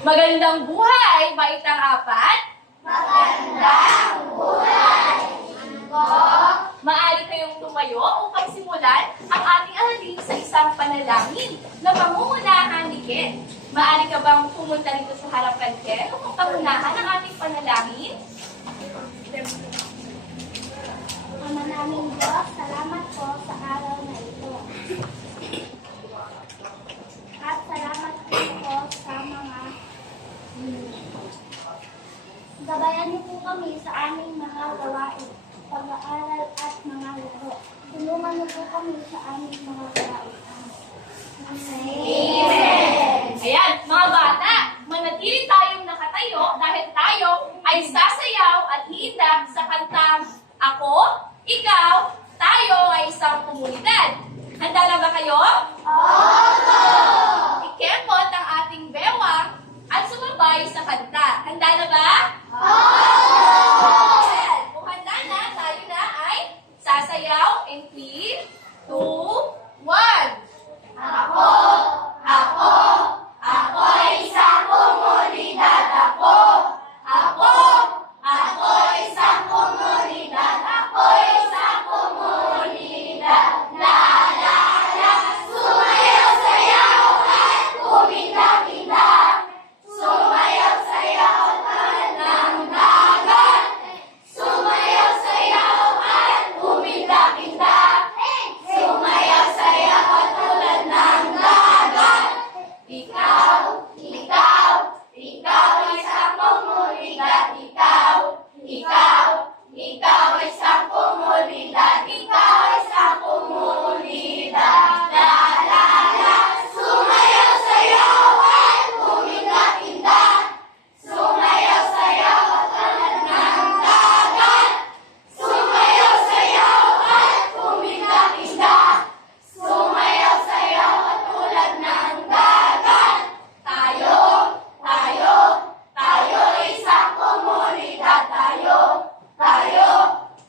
Magandang buhay, baitang apat. Magandang buhay! Maaari kayong tumayo upang simulan ang ating aralin sa isang panalangin na pangungunahan ni Ken. Maaari ka bang pumunta rito sa harapan, Ken, upang pangunahan ang ating panalangin? Ama naming Diyos, salamat po sa araw na ito. At salamat po sa mga gabayan niyo po kami sa aming mga gawain, pag-aaral at mga laro. Tulungan niyo po kami sa aming mga gawain. Amen! Ayan, mga bata, manatili tayong nakatayo dahil tayo ay sasayaw at hihindag sa kantang Ako, Ikaw, Tayo ay isang komunidad. Handa na ba kayo? Opo! Ikemot ang ating bewang at sumabay sa kanta. Handa na ba? Opo! Well, kung handa na, tayo na ay sasayaw in 3, 2, 1. Ako, ako, ako ay isang komunidad. Ako, ako, ako ay isang komunidad. Ako ay isang komunidad. La, la, la, sumayaw-sayaw at kuminda-kinda. Sumayaw-sayaw at ng dagat. Sumayaw-sayaw at kuminda-kinda. Sumayaw-sayaw at tulad ng dagat. Ikaw, ikaw, ikaw ay isang komunidad. Ikaw, ikaw, ikaw ay isang komunidad. Ikaw ay isang komunidad. La, la, la, sumayaw-sayaw at kuminda-kinda. Sumayaw-sayaw at tulad ng dagat. Sumayaw-sayaw at kuminda-kinda. Sumayaw-sayaw at tulad ng dagat. Tayo, tayo, tayo ay isang komunidad. Tayo, tayo,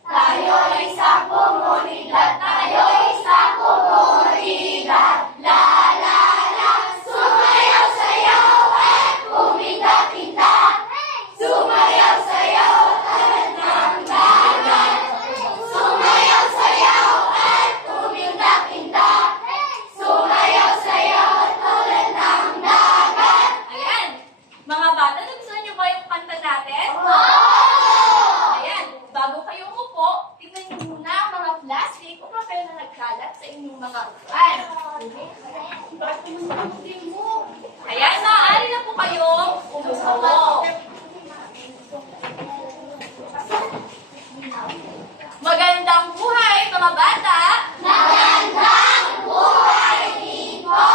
tayo ay isang komunidad. Tayo ay isang komunidad. La, la, la, sumayaw-sayaw at kuminda-kinda. Sumayaw-sayaw at tulad ng dagat. Sumayaw-sayaw at kuminda-kinda. Sumayaw-sayaw at tulad ng dagat. Ayan. Mga bata, nagustuhan niyo ba yung kanta natin? Ayan. Bago kayo umupo, tingnan niyo muna ang mga plastic o papel na nagkalat sa inyong mga upuan. Ayan, maaari na po kayong umupo. Magandang buhay, mga bata! Magandang buhay dito.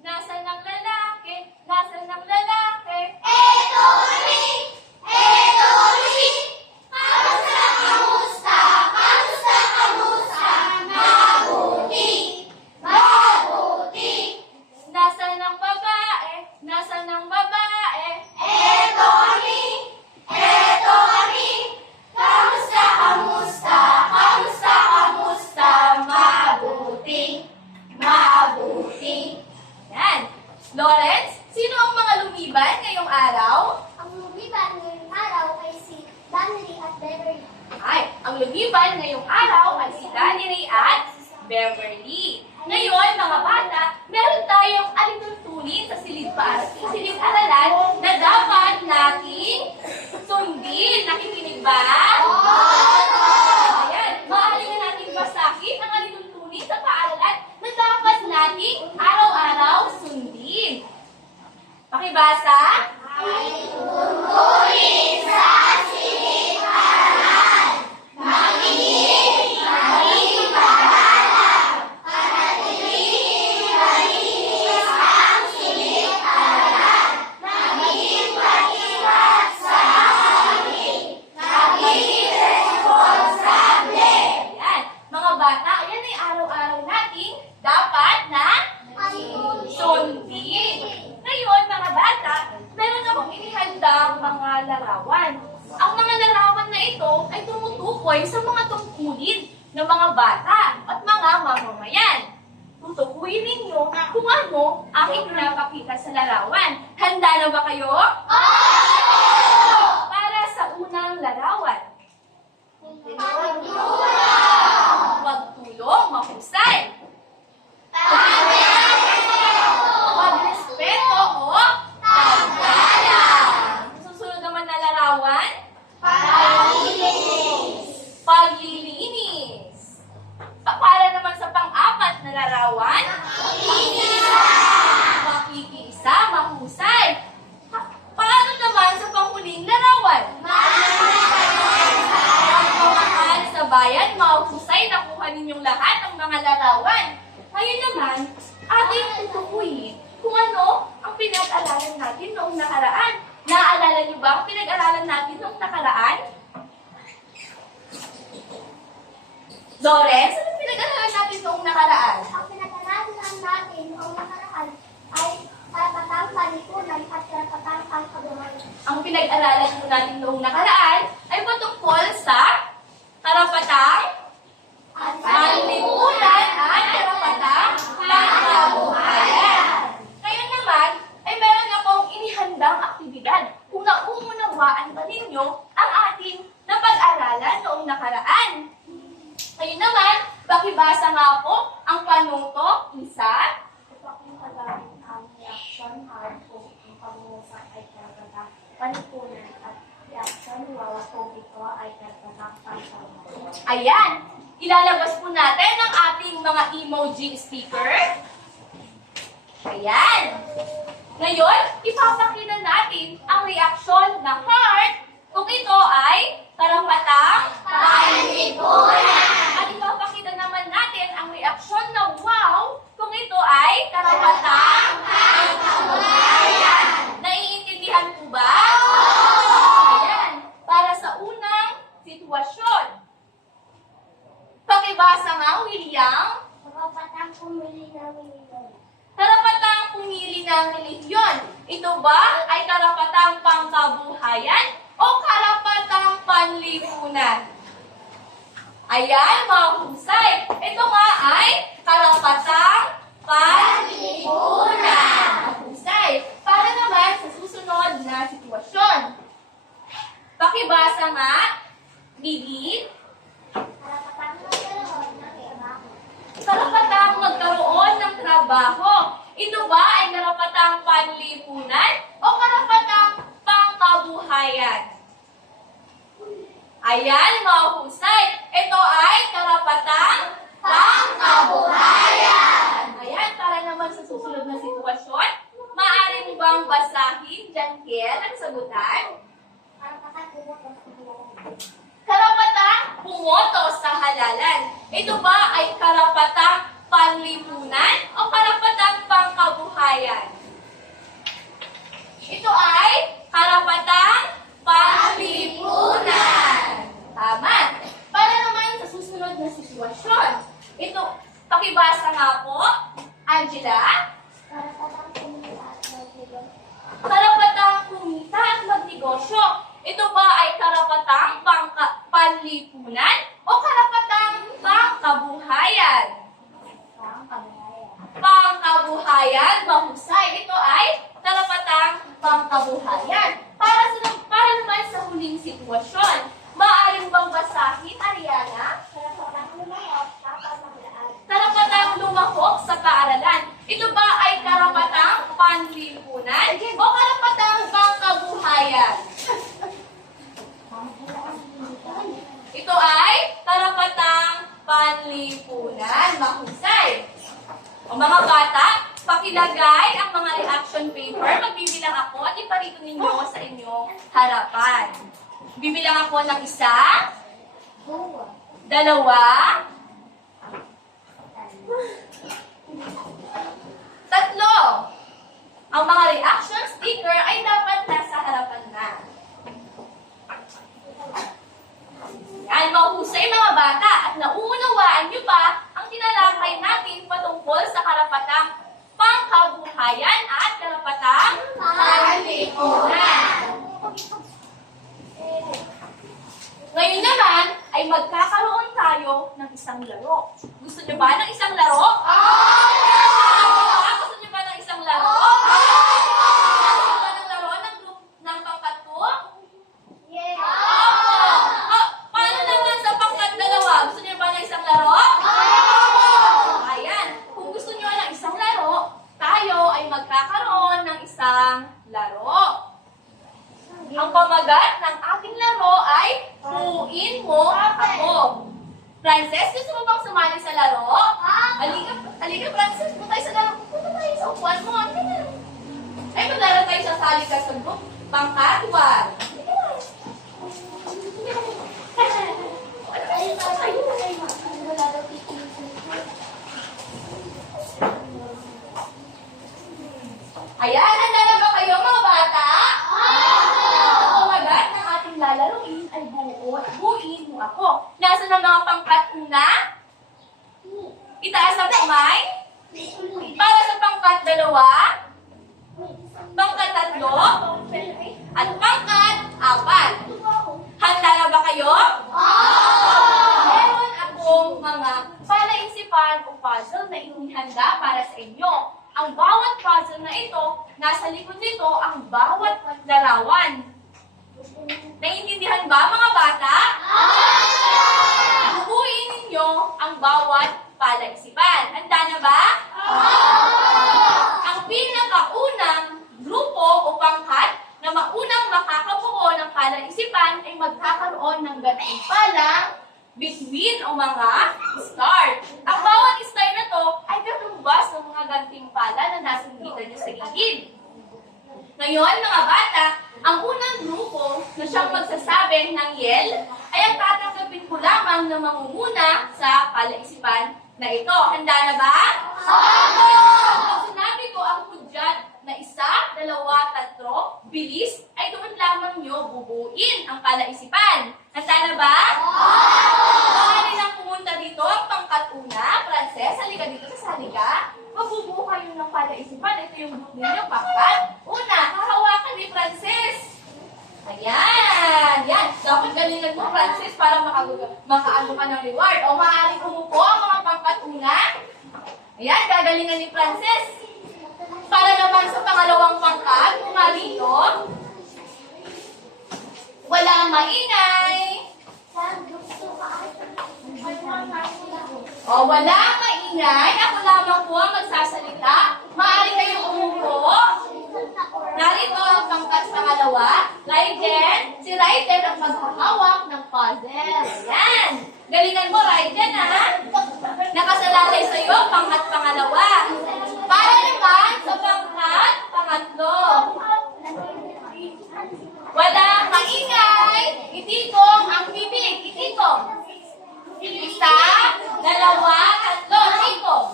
Nasaan ang lalaki? Nasaan ang lalaki? Eto rin, eto rin. Kamusta, kamusta, kamusta, kamusta? Mabuti, mabuti. Nasaan ang babae? Nasaan ang babae? Eto rin, eto rin. Kamusta, kamusta, kamusta, kamusta? Mabuti, mabuti. Yan. Lawrence, sino ang mga lumiban ngayong araw? Ang lumiban ngayong araw ay si Danley at Beverly. Ay, ang lumiban ngayong araw ay si Danny Ray at Beverly. Ngayon, mga bata, meron tayong alituntunin sa silid-aralan na dapat nating sundin. Nakikinig ba? Ayan, maaari na nating basahin ang alituntunin sa paaralan na dapat nating araw-araw sundin. Pakibasa? Tungkulin sa silid-aralan. Makinig, maging pag-aaral. Panatilihin malinis ang silid-aralan. Maging maingat sa hangin. Maging responsable. Ayan, mga bata, ayan ay araw-araw nating dapat na sundin. Ngayon, mga bata, meron akong inihandang mga larawan. Ang mga larawan na ito ay tumutukoy sa mga tungkulin ng mga bata at mga mamamayan. Tutukuyin tutukuyin ninyo kung ano aking pinapakita sa larawan. Handa na ba kayo? Para sa unang larawan. Magtulong, mahusay. Magrespeto o paggalang. Susunod naman na larawan. Paglilinis. Para naman sa pang-apat na larawan. Makikiisa, mahusay. Paano naman sa panghuling larawan? Pagmamahal sa bayan, mahusay. Nakuha ninyong lahat ang mga larawan. Ngayon naman, ating tutukuyin kung ano ang pinag-aralan natin noong nakaraan. Naaalala niyo ba ang pinag-aralan natin noong nakaraan? Lawrence, ano pinag-aralan natin noong nakaraan? Ang pinag-aralan natin noong nakaraan ay karapatang panlipunan at karapatang pangkabuhayan. Ang pinag-aralan po natin noong nakaraan ay patungkol sa karapatang panlipunan at karapatang pangkabuhayan. Ngayon naman, ay meron akong inihandang aktibidad kung nauunawaan ba ninyo ang ating napag-aralan noong nakaraan. Ngayon naman, pakibasa nga po ang panuto, isa. Upang pagawin ang reaction hard kung ang pangungusap ay karapatang panlipunan at reaction wow kung ito ay karapatang pangkabuhayan. Ayan, ilalabas po natin ang ating mga emoji sticker. Ayan. Ngayon, ipapakita natin ang reaksyon ng heart kung ito ay karapatang panlipunan. At ipapakita naman natin ang reaksyon ng wow kung ito ay karapatang pangkabuhayan. Naiintindihan po ba? Ayan. Para sa unang sitwasyon. Pakibasa nga, William. Karapatang pumili ng reliyon. Karapatang pumili ng relihiyon. Ito ba ay karapatang pangkabuhayan o karapatang panlipunan? Ayan, mahusay. Ito nga ay karapatang panlipunan. Mahusay. Para naman sa susunod na sitwasyon. Pakibasa nga, Bibi. Karapatang magkaroon ng trabaho. Karapatang magkaroon ng trabaho. Ito ba ay karapatang panlipunan o karapatang pangkabuhayan? Ayan, mahusay. Ito ay karapatang pangkabuhayan. Ayan, para naman sa susunod na sitwasyon, maaari mo bang basahin, Jankiel, ang sagutan? Karapatang pumunta sa halalan. Karapatang pumoto sa halalan. Ito ba ay karapatang panlipunan o karapatang pangkabuhayan? Ito ay karapatang panlipunan. Tama. Para naman sa susunod na sitwasyon. Ito, pakibasa nga po. Angela. Karapatang pumili at magbigay. Karapatang kumita at magnegosyo. Ito ba ay karapatang panlipunan o karapatang pangkabuhayan? Pangkabuhayan. Pangkabuhayan, mahusay. Ito ay karapatang pangkabuhayan. Para naman sa huling sitwasyon, maaaring bang basahin, Ariana? Karapatang lumahok sa pamamalaan. Karapatang lumahok sa paaralan. Ito ba ay karapatang panlipunan o karapatang pangkabuhayan? Ito ay karapatang panlipunan. Mahusay. O mga bata, pakilagay ang mga reaction paper. Magbibilang ako at iparito ninyo sa inyong harapan. Bibilang ako ng isa, Buwa. dalawa, tatlo. Ang mga reaction sticker ay dapat nasa harapan na. Yan, mahusay mga bata at nauunawaan niyo ba ang tinalakay natin patungkol sa karapatang pangkabuhayan at karapatang panlipunan. Ngayon naman ay magkakaroon tayo ng isang laro. Gusto niyo ba ng isang laro? magkakaroon ng isang laro. Ang pamagat ng ating laro ay Tuuin Mo Ako. Frances, gusto mo bang sumali sa laro? Halika, Frances, punta tayo sa laro. Punta tayo sa upuan mo. Ay, maglaro tayo sa sali ka sa group. Pangkatwar. Ayan, handa na ba kayo mga bata? Ang pamagat ng ating lalaroin ay buuin mo ako. Nasaan ang mga pangkat una? Itaas ang kamay. Para sa pangkat dalawa. Pangkat tatlo. At pangkat apat. Handa na ba kayo? Meron akong mga palaisipan o puzzle na inihanda para sa inyo. Ang bawat puzzle na ito, nasa likod nito ang bawat larawan. Naiintindihan ba mga bata? Buuin ninyo ang bawat palaisipan. Handa na ba? Ang pinakaunang grupo o pangkat na maunang makakabuo ng palaisipan ay magkakaroon ng gantimpalang between o mga star. Ang bawat star na to ay katumbas ng mga gantimpala na nasa gitan nyo sa gilid. Ngayon, mga bata, ang unang grupo na siyang magsasabi ng yel ay ang tatanggapin ko lamang na mangunguna sa palaisipan na ito. Handa na ba? Pag sinabi ko ang hudyat na 1, 2, 3, bilis, ay doon lamang nyo bubuin ang palaisipan. Handa na ba? Maaari nang pumunta dito ang pangkat una. Frances, halika dito sa salika. Magbubuo kayo ng palaisipan. Ito yung group ninyo, pangkat. Una, hahawakan ni Frances. Ayan. Yan. Dapat galingan mo, Frances, para makaano ka ng reward. O maaaring umupo ang mga pangkat una. Ayan, gagalingan ni Frances. Para naman sa pangalawang pangkat, pumarito. Walang maingay. O, walang maingay. Ako lamang po ang magsasalita. Maaari kayong umupo. Narito ang pangkat pangalawa. Raiden. Si Raiden ang maghahawak ng puzzle. Ayan. Galingan mo, Raiden, ha? Nakasalalay sa iyo, pangkat pangalawa. Para naman sa pangkat pangatlo. Walang maingay. Itikong ang bibig. Itikong. 1, 2, 3. Itikong.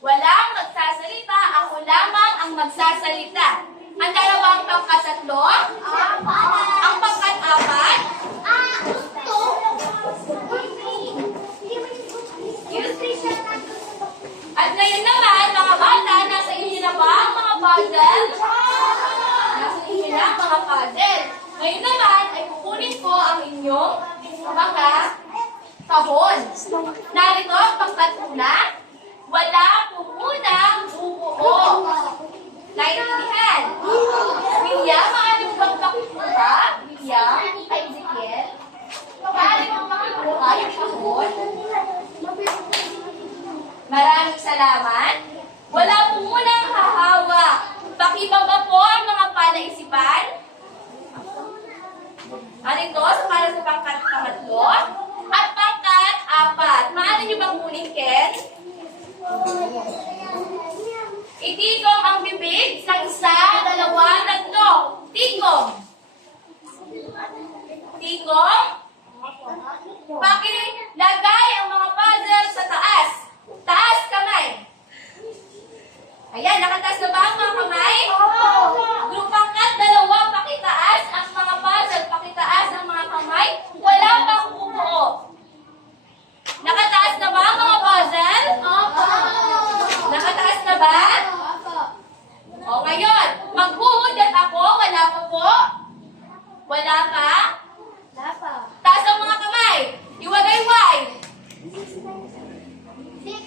Walang magsasalita. Ako lamang ang magsasalita. Handa na ba ang pangkat 3? Ang pangkat 4? At ngayon naman, mga bata, nasa inyo na ba ang mga puzzle? Nasa inyo na ang mga puzzle. Ngayon naman, ay kukunin ko ang inyong mga kahon. Narito ang pangkat una. Wala po munang bubuo. Naintindihan? William, maaari mo bang pakikuha? William, ay Ezekiel? Maaari mo pakikuha yung kahon? Maraming salamat. Wala po munang hahawa. Pakibaba po ang mga palaisipan. Narito, para sa pangkat pangatlo. At pangkat 4. Maaari niyo bang kunin, Ken? Itikong ang bibig sa 1, 2, 3. Tikong. Tikong. Pakilagay ang mga puzzle sa taas. Taas kamay. Ayan, nakataas na ba ang mga kamay? Yung pangkat 2, pakitaas ang mga puzzle. Pakitaas ang mga kamay. Wala pang bubuo. Nakataas na ba ang mga puzzle? Nakataas na ba? O ngayon, maghuhudyat ako. Wala pa po? Wala pa? Taas ang mga kamay. Iwagayway.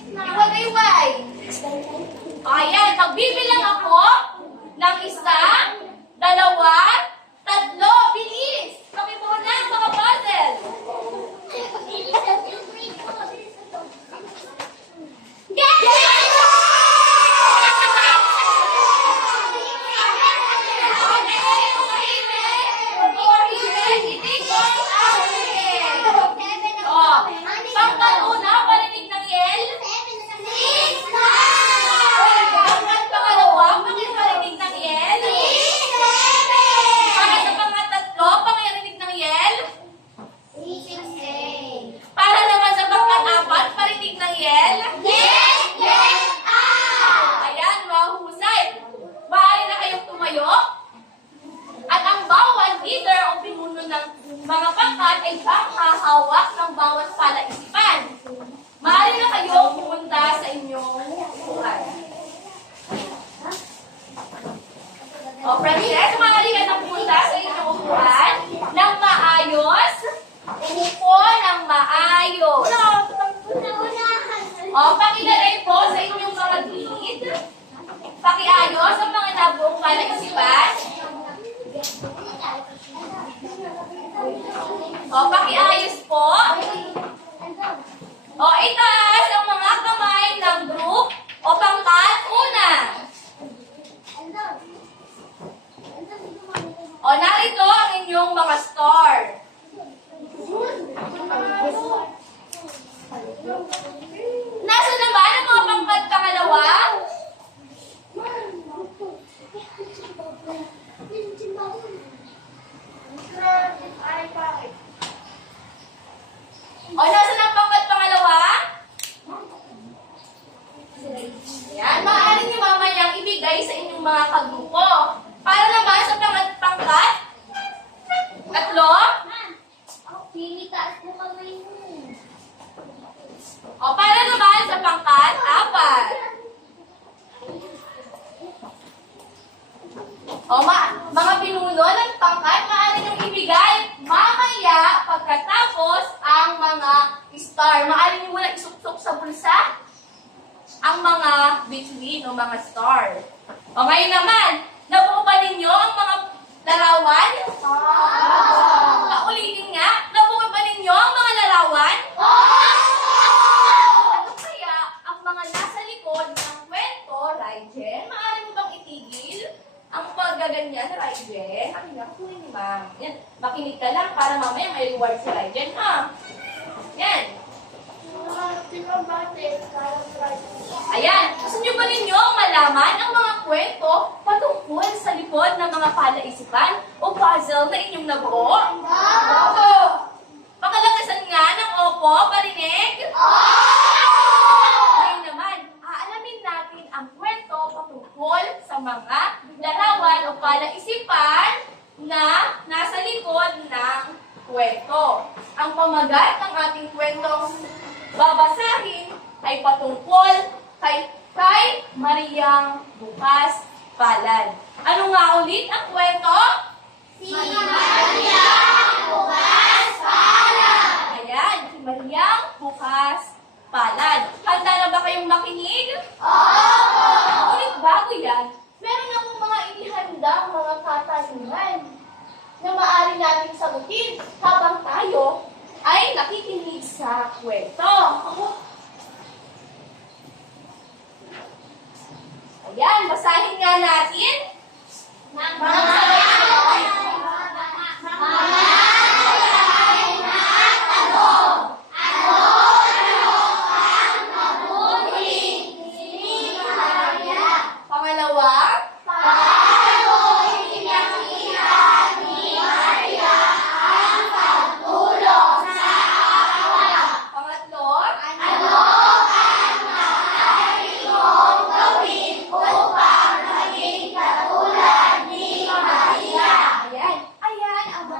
Iwagayway. Ayan, magbibilang ako ng 1, 2, 3. Bilis! Pakibuo na ang mga puzzle. Yes! mga pangkat ay hahawak ng bawat palaisipan. Maaari na kayo pumunta sa inyong upuan. O, Frances, maaari ka na pumunta sa inyong upuan ng maayos. Umupo ng maayos. O, pakilagay po sa inyong mga gilid. Pakiayos ang mga nabuong palaisipan. O, pakiayos po. O, itaas ang mga kamay ng group o pangkat una. O, narito ang inyong mga star. Nasa naman ang mga pangkat pangalawa? O, nasa ng pangkat pangalawa? Yan, maaari niyo mamayang ibigay sa inyong mga kagrupo. Para naman sa pangkat? Tatlo? O, para naman sa pangkat? Apat. O, mga pinuno ng pangkat, maaari niyong ibigay mamaya pagkatapos ang mga star. Maaari niyo muna isuksok sa bulsa ang mga between o mga star. O, ngayon naman, nabuo ba ninyo ang mga larawan? Paulitin nga, nabuo ba ninyo ang mga larawan? Ano kaya ang mga nasa likod ng kwento, Raiden? Maaari mo bang itigil ang paggaganyan, Raiden? Akin lang, kunin ni Ma'am. Yan, makinig ka lang para mamaya may reward si Raiden, ha? Yan. Ayan, gusto niyo ba ninyo malaman ang mga kwento patungkol sa likod ng mga palaisipan o puzzle na inyong nabuo? Opo! Pakalakasan nga ng opo, parinig? Ngayon naman, aalamin natin ang kwento patungkol sa mga larawan o palaisipan na nasa likod ng kwento. Ang pamagat ng ating kwentong babasahin ay patungkol kay Mariang Bukas Palad. Ano nga ulit ang kwento? Si Mariang Bukas Palad. Ayan, si Mariang Bukas Palad. Handa na ba kayong makinig? Oo! Ngunit bago yan, meron akong mga inihandang mga katanungan na maaari nating sagutin habang tayo ay nakikinig sa kwento. Ayan, basahin nga natin. Pangalawa.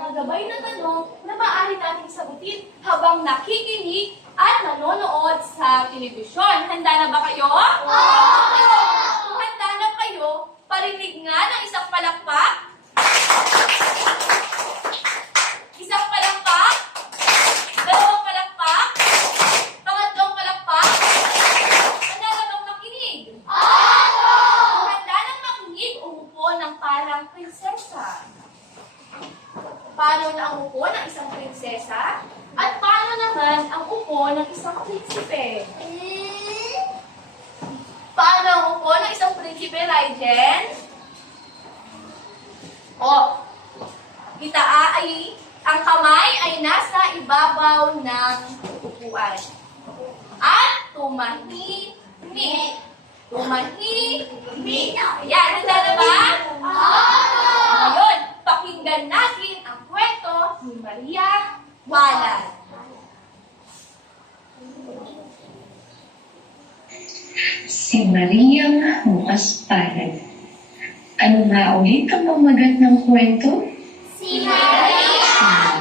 Gabay na tanong na maaari nating sagutin habang nakikinig at nanonood sa telebisyon. Handa na ba kayo? Kung handa na kayo, parinig nga ng isang palakpak. Isang palakpak. Dalawang palakpak. Pangatlong palakpak. Handa na bang makinig? Kung handa nang makinig, umupo ng parang prinsesa. Paano na ang upo ng isang prinsesa? At paano naman ang upo ng isang prinsipe? Paano ang upo ng isang prinsipe, Raiden? O, ang kamay ay nasa ibabaw ng upuan. At tumahimik. Tumahimik. Ayan, handa na ba? Ngayon, pakinggan natin ang kwento ni Maria Palad. Si Mariang Bukas Palad. Ano nga ulit ang pamagat ng kwento? Si Maria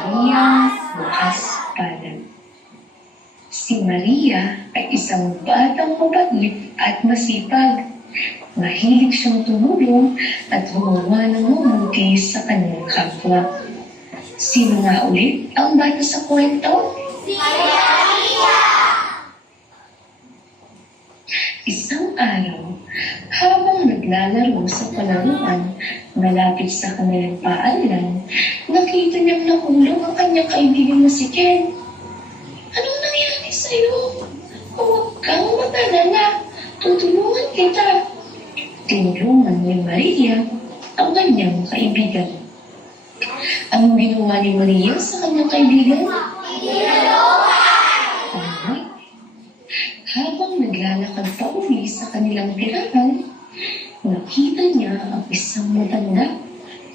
Maria bukas palad. Si Maria ay isang batang mabait at masipag. Mahilig siyang tumulong at gumawa ng mabuti sa kanyang kapwa. Sino nga ulit ang bata sa kwento? Si Maria! Isang araw, habang naglalaro sa palaruan malapit sa kanilang paaralan, nakita niyang nahulog ang kanyang kaibigan na si Ken. Anong nangyari sa'yo? Huwag kang mag-alala. Tutulungan kita. Tinulungan ni Maria ang kanyang kaibigan. Anong ginawa ni Maria sa kanyang kaibigan? Tama. Habang naglalakad pa uli sa kanilang tirahan, nakita niya ang isang matanda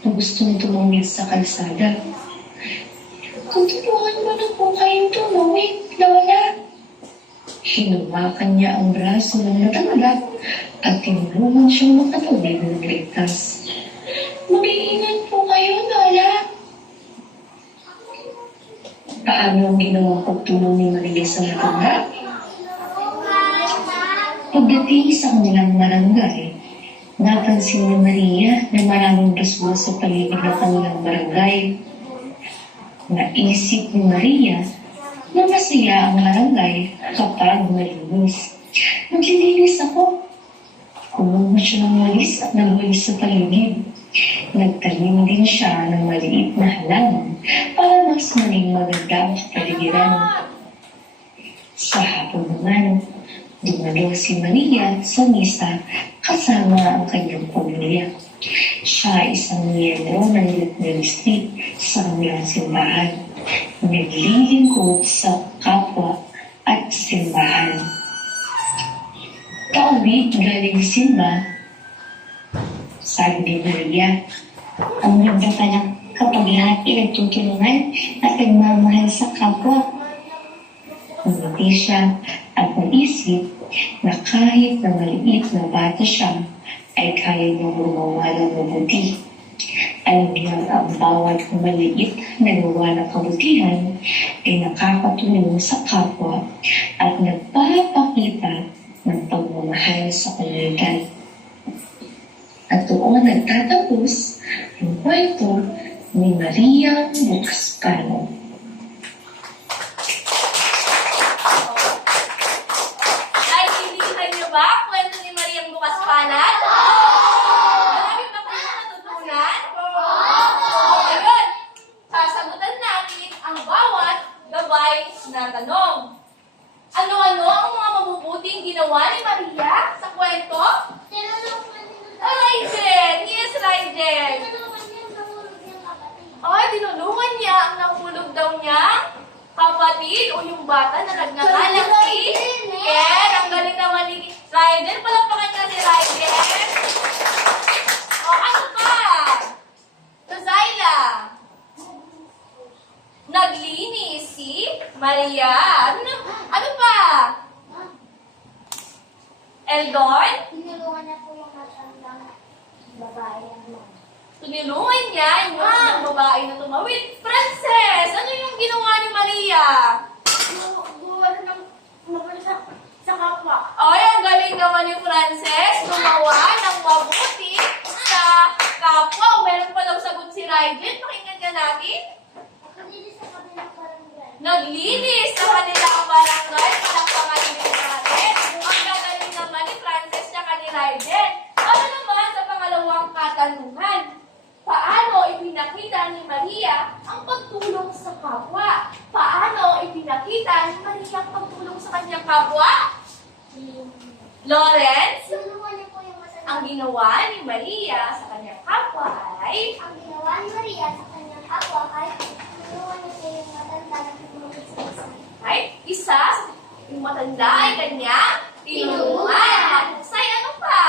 na gustong tumawid sa kalsada. Tutulungan mo na po kayong tumawid, Lola. Hinawakan niya ang braso ng matanda at tinulungan siyang makatawid ng ligtas. Mag-iingat po kayo, Lola. Paano ang ginawang pagtulong ni Maria sa matanda? Pagdating sa kanilang barangay, napansin ni Maria na maraming basura sa paligid ng kanilang barangay. Naisip ni Maria na masaya ang barangay kapag malinis. Maglilinis ako. Kumuha siya ng walis at nagwalis sa paligid. Nagtanim din siya ng maliit na halaman para mas maging maganda ang kapaligiran. Sa hapon naman, dumalo si Maria sa misa kasama ang kanyang pamilya. Siya ay isang miyembro ng Youth Ministry sa kanilang simbahan. Naglilingkod sa kapwa at simbahan. Pauwi galing simba, sabi ni Maria, Ang ganda pala kapag lahat ay nagtutulungan at nagmamahal sa kapwa. Umiti siya at naisip na kahit na maliit na bata siya, ay kaya niyang gumawa ng mabuti. Alam niya ang bawat maliit na gawa ng kabutihan ay nakakatulong sa kapwa at nagpapakita ng pagmamahal sa komunidad. At doon nagtatapos ang kwento ni Maria bukas palad. Naiintindihan niyo ba ang kwento ni Mariang Bukas Palad? Marami ba kayong natutunan? Ngayon, sasagutan natin ang bawat gabay na tanong. Ano-ano ang mga mabubuting ginawa ni Maria sa kwento? Raiden! Yes, Raiden! Ay, tinulungan niya ang nahulog daw niya kapatid o yung bata na nagnangalang si Ken. Ang galing naman ni Raiden. Palampakan niya si Raiden. O, ano pa? Rosaila. Naglinis si Maria. Ano pa? Eldon? Tinulungan na po yung matandang babae. Tinulungan niya yung mga babae na tumawid. Frances, ano yung ginawa ni Maria? Gumawa ng mabalik sa kapwa. Ay, ang galing naman ni Frances. Gumawa ng mabuti sa kapwa. O, meron pa daw sagot si Raiden. Pakinggan ka natin. Naglinis sa kanilang barangay. Naglinis sa kanilang barangay. Palakpakan din natin. Ang gagaling naman ni Frances at ni Raiden. Ano naman sa pangalawang katanungan? Paano ipinakita ni Maria ang pagtulong sa kapwa? Paano ipinakita ni Maria ang pagtulong sa kanyang kapwa? Lawrence, Tinulungan niya po yung matandang. ang ginawa ni Maria sa kanyang kapwa ay Ang ginawa ni Maria sa kanyang kapwa ay tinulungan niya po yung matanda na tumulong sa isa. isa, yung matanda ay kanya tinulungan. At Say, ano pa?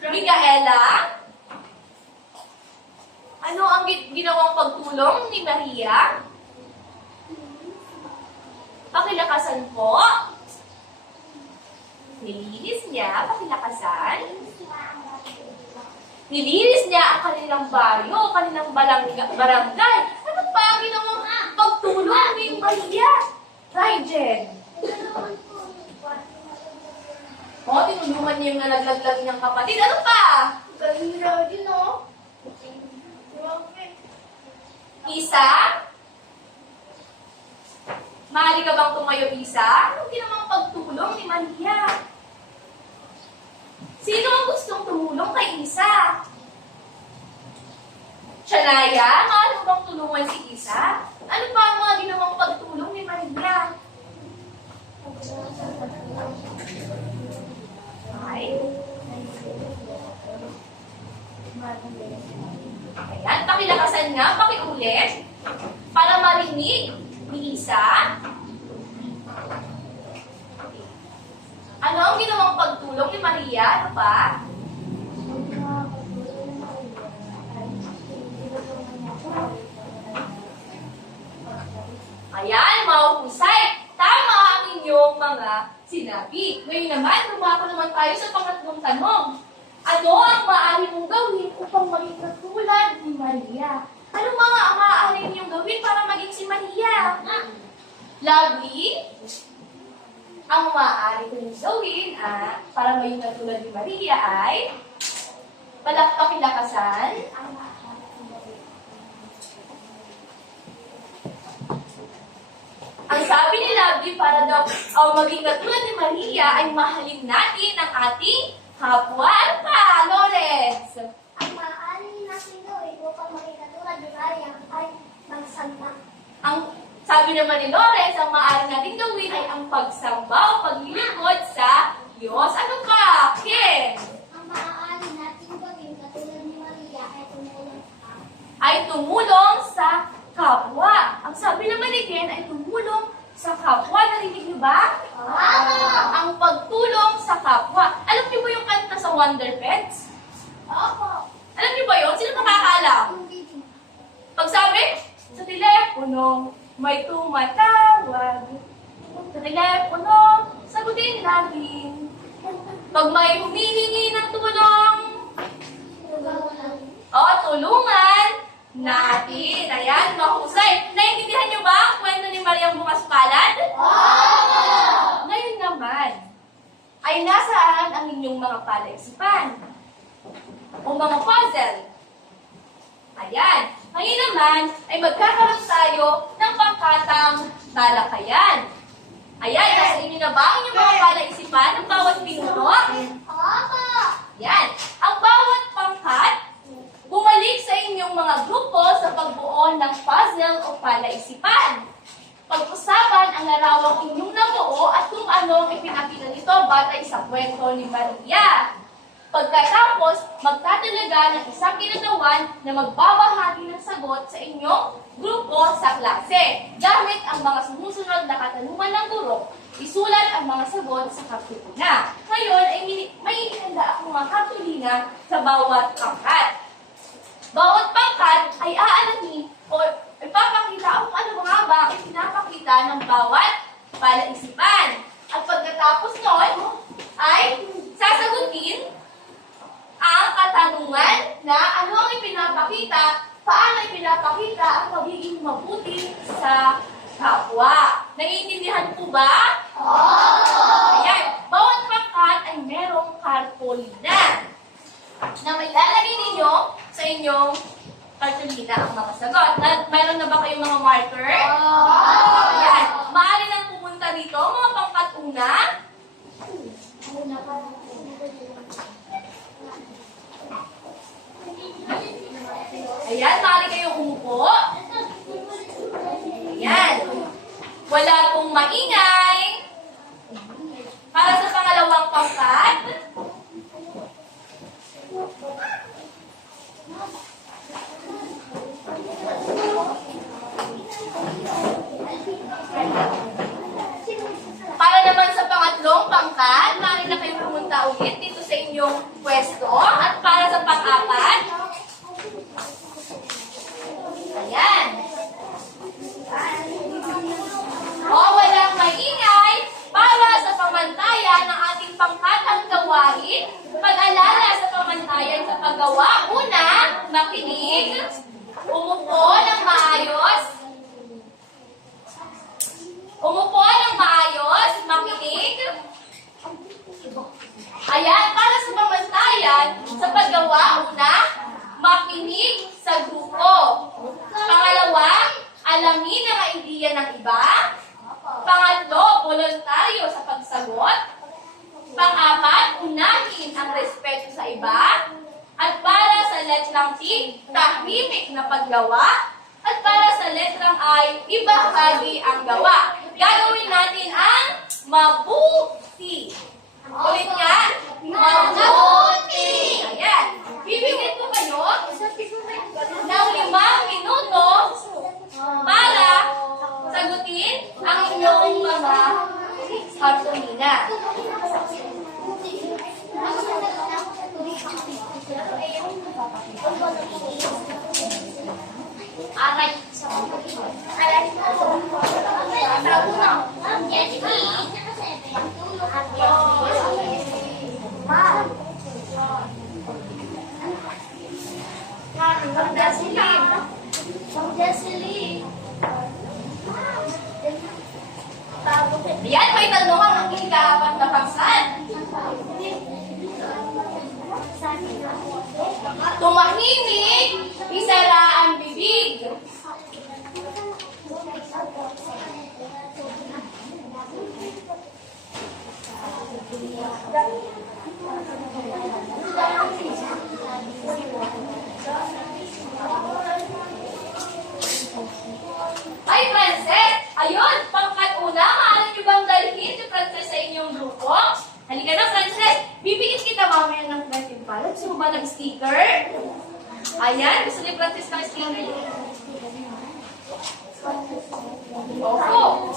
Micaela, ano ang ginawang pagtulong ni Maria? Pakilakasan po. Nilinis niya, pakilakasan. Nilinis niya ang kanilang baryo, kanilang barangay. Ano pa ang ginawang pagtulong ni Maria? Raiden. O, tinulungan niya yung nalaglag niyang kapatid. Ano pa? Galing na din, no? Isa? Maaari ka bang tumayo, Isa? Anong ginawang pagtulong ni Maria? Sino ang gustong tumulong kay Isa? Shanaya, maaari mo bang tulungan si Isa? Ano pa ang mga ginawang pagtulong ni Maria? Ay? Ayan, pakilakasan nga, pakiulit. Para marinig ni Isa. Ano ang ginawang pagtulong ni Maria? Ano pa? Ayan, mahusay. Tama ang inyong mga sinabi. Ngayon naman, lumako naman tayo sa pangatlong tanong. Ano ang maaari mong gawin upang maging katulad ni Maria? Ano mga ang maaari ninyong gawin para maging si Maria? Lovely? Ang maaari ko niyong gawin para maging katulad ni Maria ay palakpakin-lakasan. Ang sabi ni Lovely para daw maging katulad ni Maria ay mahalin natin ang ating kapwa. Ano pa, Lawrence? Ang maaari natin gawin upang maging katulad ni Maria ay magsamba. Ang sabi naman ni Lawrence, ang maaari natin gawin ay ang pagsamba o paglilingkod sa Diyos. Ano pa, Ken? Ang maaari natin gawin katulad ni Maria Ay tumulong sa kapwa. Ang sabi naman ni Ken ay tumulong sa kapwa. Narinig niyo ba? Ang pagtulong sa kapwa. Alam niyo ba yung kanta sa Wonder Pets? Opo. Alam niyo ba yun? Sino makakaalam? Pag sabi, sa telepono, may tumatawag. Sa telepono, sagutin natin. Pag may humihingi ng tulong, tulungan natin. Ayan, mahusay. Naiintindihan niyo ba ang kwento ni Mariang Bukas Palad? Ngayon naman, ay nasaan ang inyong mga palaisipan? O mga puzzle? Ayan. Ngayon naman, ay magkakaroon tayo ng pangkatang talakayan. Ayan, nasa inyo na ba ang inyong mga palaisipan ng bawat pinuno? Ayan. Ang bawat pangkat, bumalik sa inyong mga grupo sa pagbuo ng puzzle o palaisipan. Pag-usapan ang larawang inyong nabuo at kung ano ang ipinakita nito batay sa kwento ni Maria. Pagkatapos, magtatalaga ng isang kinatawan na magbabahagi ng sagot sa inyong grupo sa klase. Gamit ang mga sumusunod na katanungan ng guro, isulat ang mga sagot sa kartulina. Ngayon ay may ihanda ang mga kartulina sa bawat pangkat. Bawat pangkat ay aalamin o ipapakita kung ano nga ba ang pinapakita ng bawat palaisipan. At pagkatapos nun, ay sasagutin ang katanungan na ano ang ipinapakita, paano ipinapakita ang pagiging mabuti sa kapwa. Naiintindihan po ba? Ayan. Bawat pangkat ay merong kartulina na may lalagay ninyo sa inyong kartulina ang mga sagot. Mayroon na ba kayong mga marker? Ayan. Maaari nang pumunta dito, mga pangkat una. Ayan, maaari kayong umupo. Ayan. Wala pong maingay. Para sa pangalawang pangkat. Para naman sa pangatlong pangkat, maaari na kayong pumunta paggawa. Una, makinig. Umupo ng maayos. Umupo ng maayos. Makinig. Ayan, para sa pamantayan, sa paggawa, una, makinig sa grupo. Pangalawa, alamin ang idea ng iba. Pangatlo, voluntaryo sa pagsagot. Pang-apat, unahin ang respeto sa iba. At para sa letrang T, tahimik na paggawa. At para sa letrang I, ibahagi ang gawa. Gagawin natin ang mabuti. Ulit nga, mabuti. Ayan. Bibigyan ko kayo ng 5 minuto para sagutin ang inyong mga kartonina. Aray. Ayan, may tanungan ang ikaapat na paksan. Tumahimik, isara ang bibig. Ay, Frances! Ayun, pangkat una, maaari niyo bang dalhin si Frances sa inyong grupo? Halika na, Frances! Bibigyan kita mamaya ng greeting card. Gusto mo ba ng sticker? Ayan, gusto ni Frances ng sticker. Opo.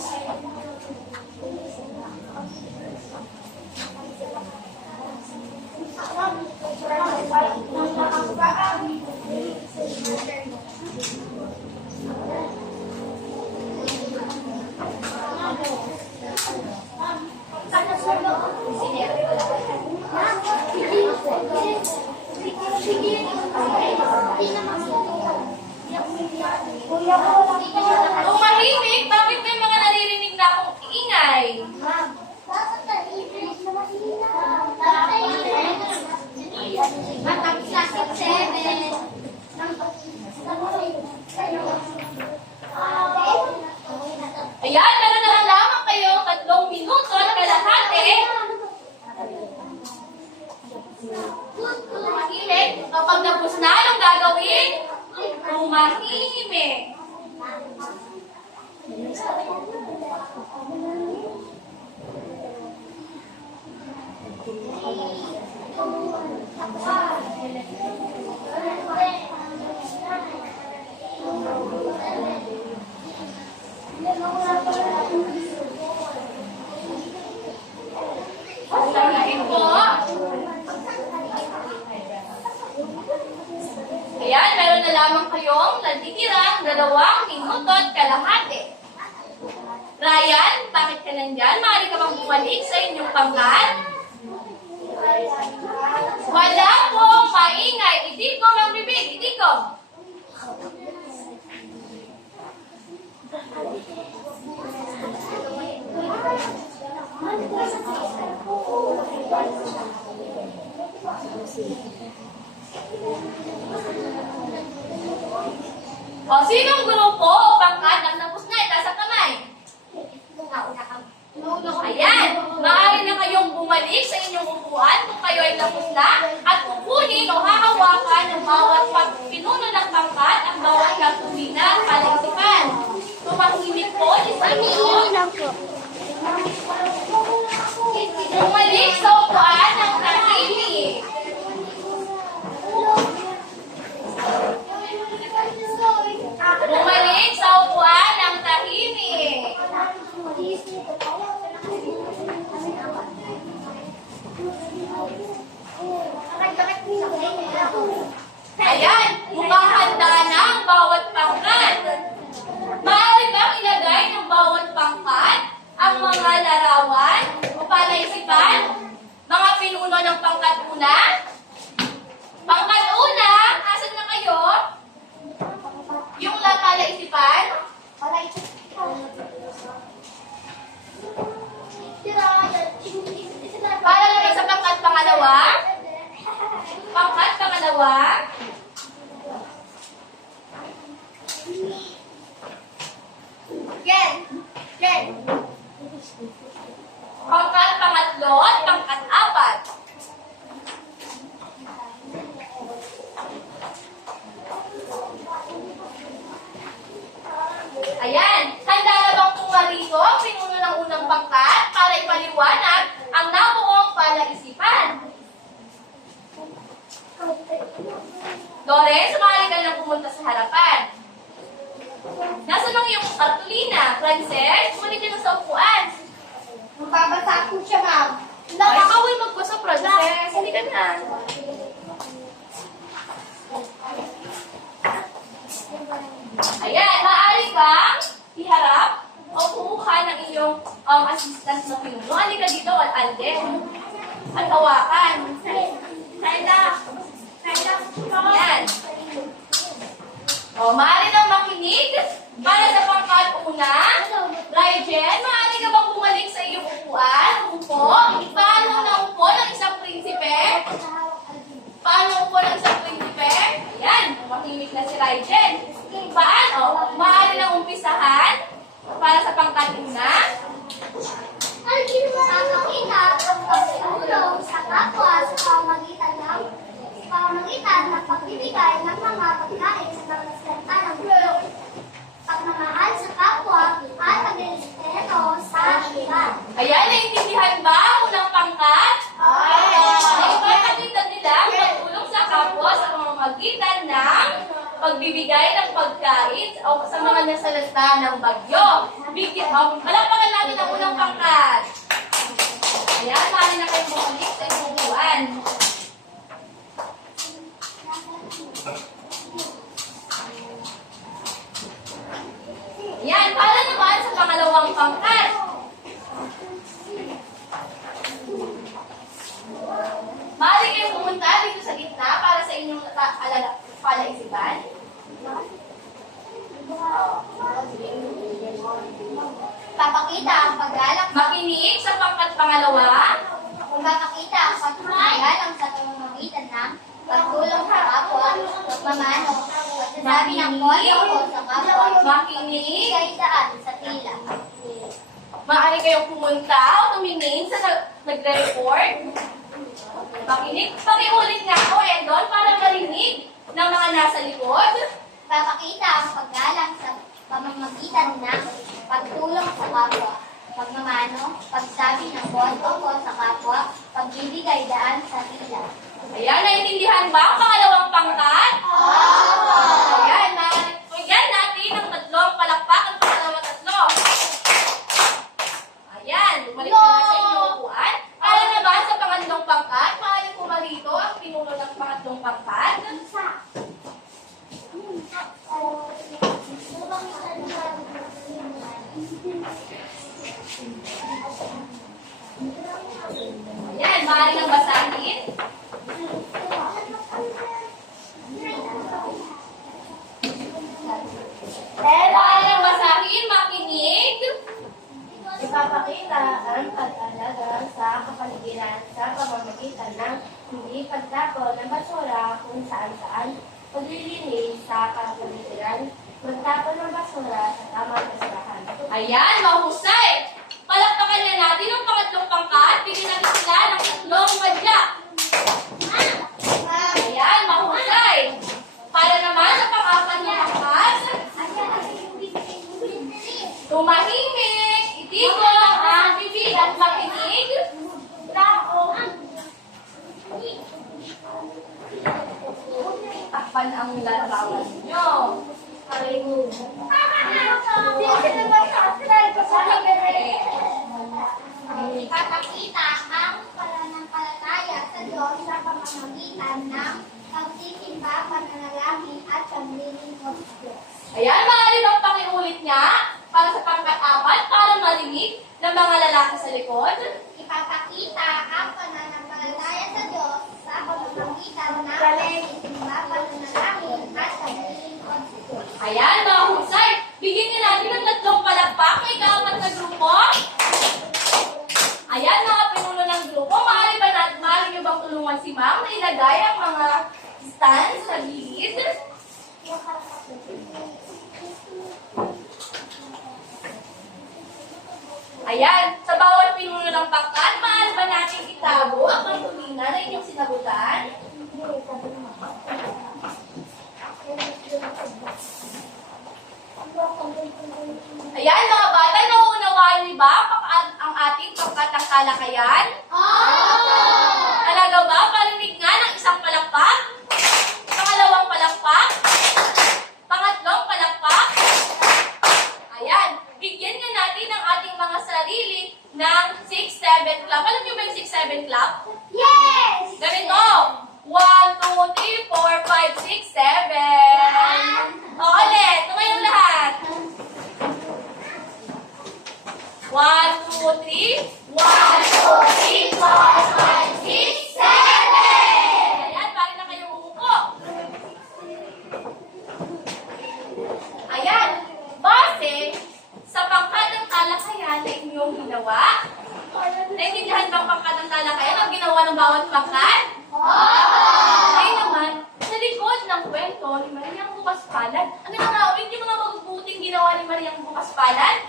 Tumahimik, bakit may mga naririnig na akong ingay? Ayan, meron na lang lamang kayo 3 minuto at kalahati. Tumahimik. Kapag tapos na, anong gagawin? Tumahimik. Tumahimik po. Ayan, meron na lamang kayong natitirang 2 minuto at kalahati. Ryan, bakit ka nandyan? Maaari ka bang bumalik sa inyong pangkat? Wala pong maingay. Itikom ang bibig. Itikom. O, sinong grupo o pangkat ang tapos na? Itaas ang kamay. Ayan, maaari na kayong bumalik sa inyong upuan kung kayo ay tapos na at kukunin o hahawakan ng bawat pinuno ng pangkat ang bawat kartulina at palagsipan. Tumahimik po, isa-isa. Bumalik sa upuan ng tahimik. Bumalik sa upuan ng tahimik. Ayan, mukhang handa na ang bawat pangkat. Maaari bang ilagay ng bawat pangkat ang mga larawan o palaisipan? Mga pinuno ng pangkat una? Pangkat pangalawa. Pangkat pangatlo at pangkat apat. Ayan, handa na bang pumarito ang pinuno ng unang pangkat para ipaliwanag ang nabuong palaisipan? Lore, sumali ka lang pumunta sa harapan. Nasaan ang iyong kartulina? Frances, muli ka na sa upuan. Magbabasa ko siya, ma'am. Ay, bawal magbasa, Frances. Hindi ka na. Ayan, maaari kang iharap o kumuha ng iyong assistant na pinuno. Halika dito, Alden. At hawakan. Ayan. O, maaari nang makinig para sa pangkat una. Ryjen, maaari ka bang bumalik sa iyong upuan? Upo. Paano naupo ng isang prinsipe? Paano upo ng isang prinsipe? Ayan, makimik na si Ryjen. Paano? Maaari nang umpisahan para sa pangkat una. Nakakita ang pagtulong sa kapwa sa pamamagitan ng pagbibigay ng mga pagkain sa pagkasenta ng gulo, pagmamahal sa kapwa, at pagrespeto sa iba. Ayan, naintindihan ba ang unang pangkat? Ipapakita nila ang pagtulong sa kapwa sa pamamagitan ng pagbibigay ng pagkain o sa mga nasalanta ng bagyo. Malapakan natin ang unang pangkat. Ayan, maaari na kayong bumalik sa inyong upuan. Ayan, para naman sa pangalawang pangkat. Maaari kayong pumunta dito sa gitna para sa inyong palaisipan. Papakita ang paggalang Makinig sa pangkat pangalawa. Papakita ang paggalang sa pamamagitan ng pagtulong sa kapwa, pagmamano, pagsasabi ng kodo sa kapwa, Makinig. kaidaan sa tila. Maaari kayong pumunta o tumingin sa nagre-report. Makinig. Pakiulit nga ako, Endon, para marinig ng mga nasa likod. Papakita ang paggalang sa pamamagitan ng pagtulong sa kapwa, pagmamano, pagsabi ng kodo sa kapwa, pagbibigay daan sa tila. Ayan, naintindihan ba ang pangalawang pangkat? Ayan, bigyan natin ng tatlong palakpakan para sa tatlo. Ayan, bumalik na sa inyong upuan. Para naman sa pangatlong pangkat, maaari pumarito ang pinuno ng pangatlong pangkat. Ayan, maaari nang basahin. Maaari nang basahin, makinig. Ipapakita ang pag-alaga sa kapaligiran sa pamamagitan ng hindi pagtapon ng basura kung saan-saan, paglilinis sa kapaligiran, magtapon ng basura sa tamang basurahan. Ayan, mahusay. Palakpakan na natin ang pangatlong pangkat. Bigyan natin sila ng tatlong madya. Ayan, mahusay. Para naman sa pang-apat na pangkat, tumahimik, itigong ang bibig at makinig. Takpan ang larawan nyo. Ipapakita ang pananampalataya sa Diyos sa pamamagitan ng pagsisimba, pananalangin at paglilingkod sa Diyos. Ayan, maaari bang pakiulit niya para sa pangkat-apat para marinig ng mga lalaki sa likod? Ipapakita ang pananampalataya sa Diyos sa pamamagitan ng pagsisimba, pananalangin at paglilingkod sa Diyos. Ayan, mga husay. Bigyan niyo natin ng tatlong palakpak. May kaapat na grupo. Ayan, mga pinuno ng grupo. Maaari niyo bang tulungan si Ma'am na ilagay ang mga stand sa gilid. Ayan, sa bawat pinuno ng pangkat, maaari ba natin itago ang pangtulina na inyong sinabutan? Ayan, mga bata, nauunawaan niyo ba ang ating pangkat ng talakayan? Talaga ba? Parinig nga ng isang palakpak? Pangalawang palakpak? Pangatlong palakpak? Ayan, bigyan nga natin ang ating mga sarili ng 6-7 clap. Alam niyo ba yung 6-7 clap? Yes! Ganito. 1, 2, 3, 4, 5, 6, 7. O, ulit. Tumayong lahat. 1, 2, 3. 1, 2, 3, 4, 5, 6, 7. Ayan, bakit na kayo umupo? Ayan, base sa pangkat ng talakayan na inyong ginawa. Naintindihan ba ang pangkat ng talakayan ang ginawa ng bawat pangkat? Ngayon naman, sa likod ng kwento ni Mariang Bukas Palad, ano na nga ulit yung mga mabubuting ginawa ni Mariang Bukas Palad?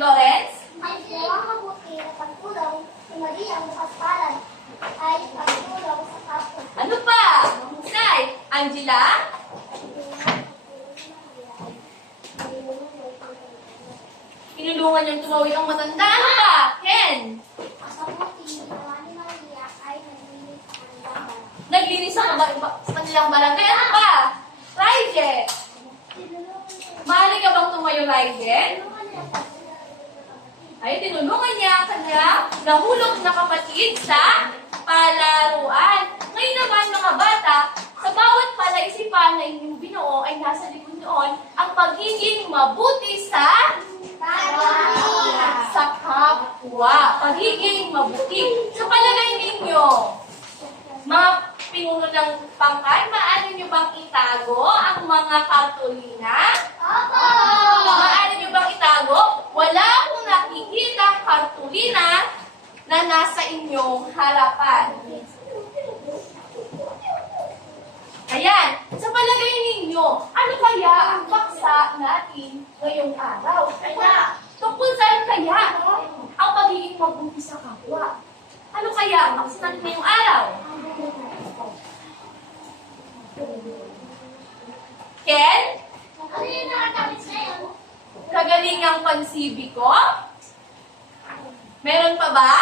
Lawrence? Ang ginawang mabuti na pagtulong ni Maria ang bukas palad ay pagtulong sa kapwa. Ano pa? Mahusay. Angela? Tinulungan niyang tumawid ang matanda. Ano pa? Ken? Ang mabuti ginawa ni Maria ay naglinis ang bahay. Naglinis sa kanilang barangay. Ano pa? Raije? Mahali ka bang tumayo, Raije? Ay, tinulungan niya ang kanyang nahulog na kapatid sa palaruan. Ngayon naman, mga bata, sa bawat palaisipan na inyong binuo ay nasa likod noon ang pagiging mabuti sa kapwa. Pagiging mabuti. Sa palagay ninyo, mga pinuno ng pangkat, maaari nyo bang itago ang mga kartolina? Maaari nyo bang itago? Wala akong nakikita kartolina na nasa inyong harapan. Ayan, sa palagay ninyo, ano kaya ang paksa natin ngayong araw? Tungkol saan kaya ang pagiging mabuti sa kapwa? Ano kaya ang paksa natin ngayong araw? Ken? Ano yung nakatapit sa'yo? Kagalingang pansibiko? Meron pa ba?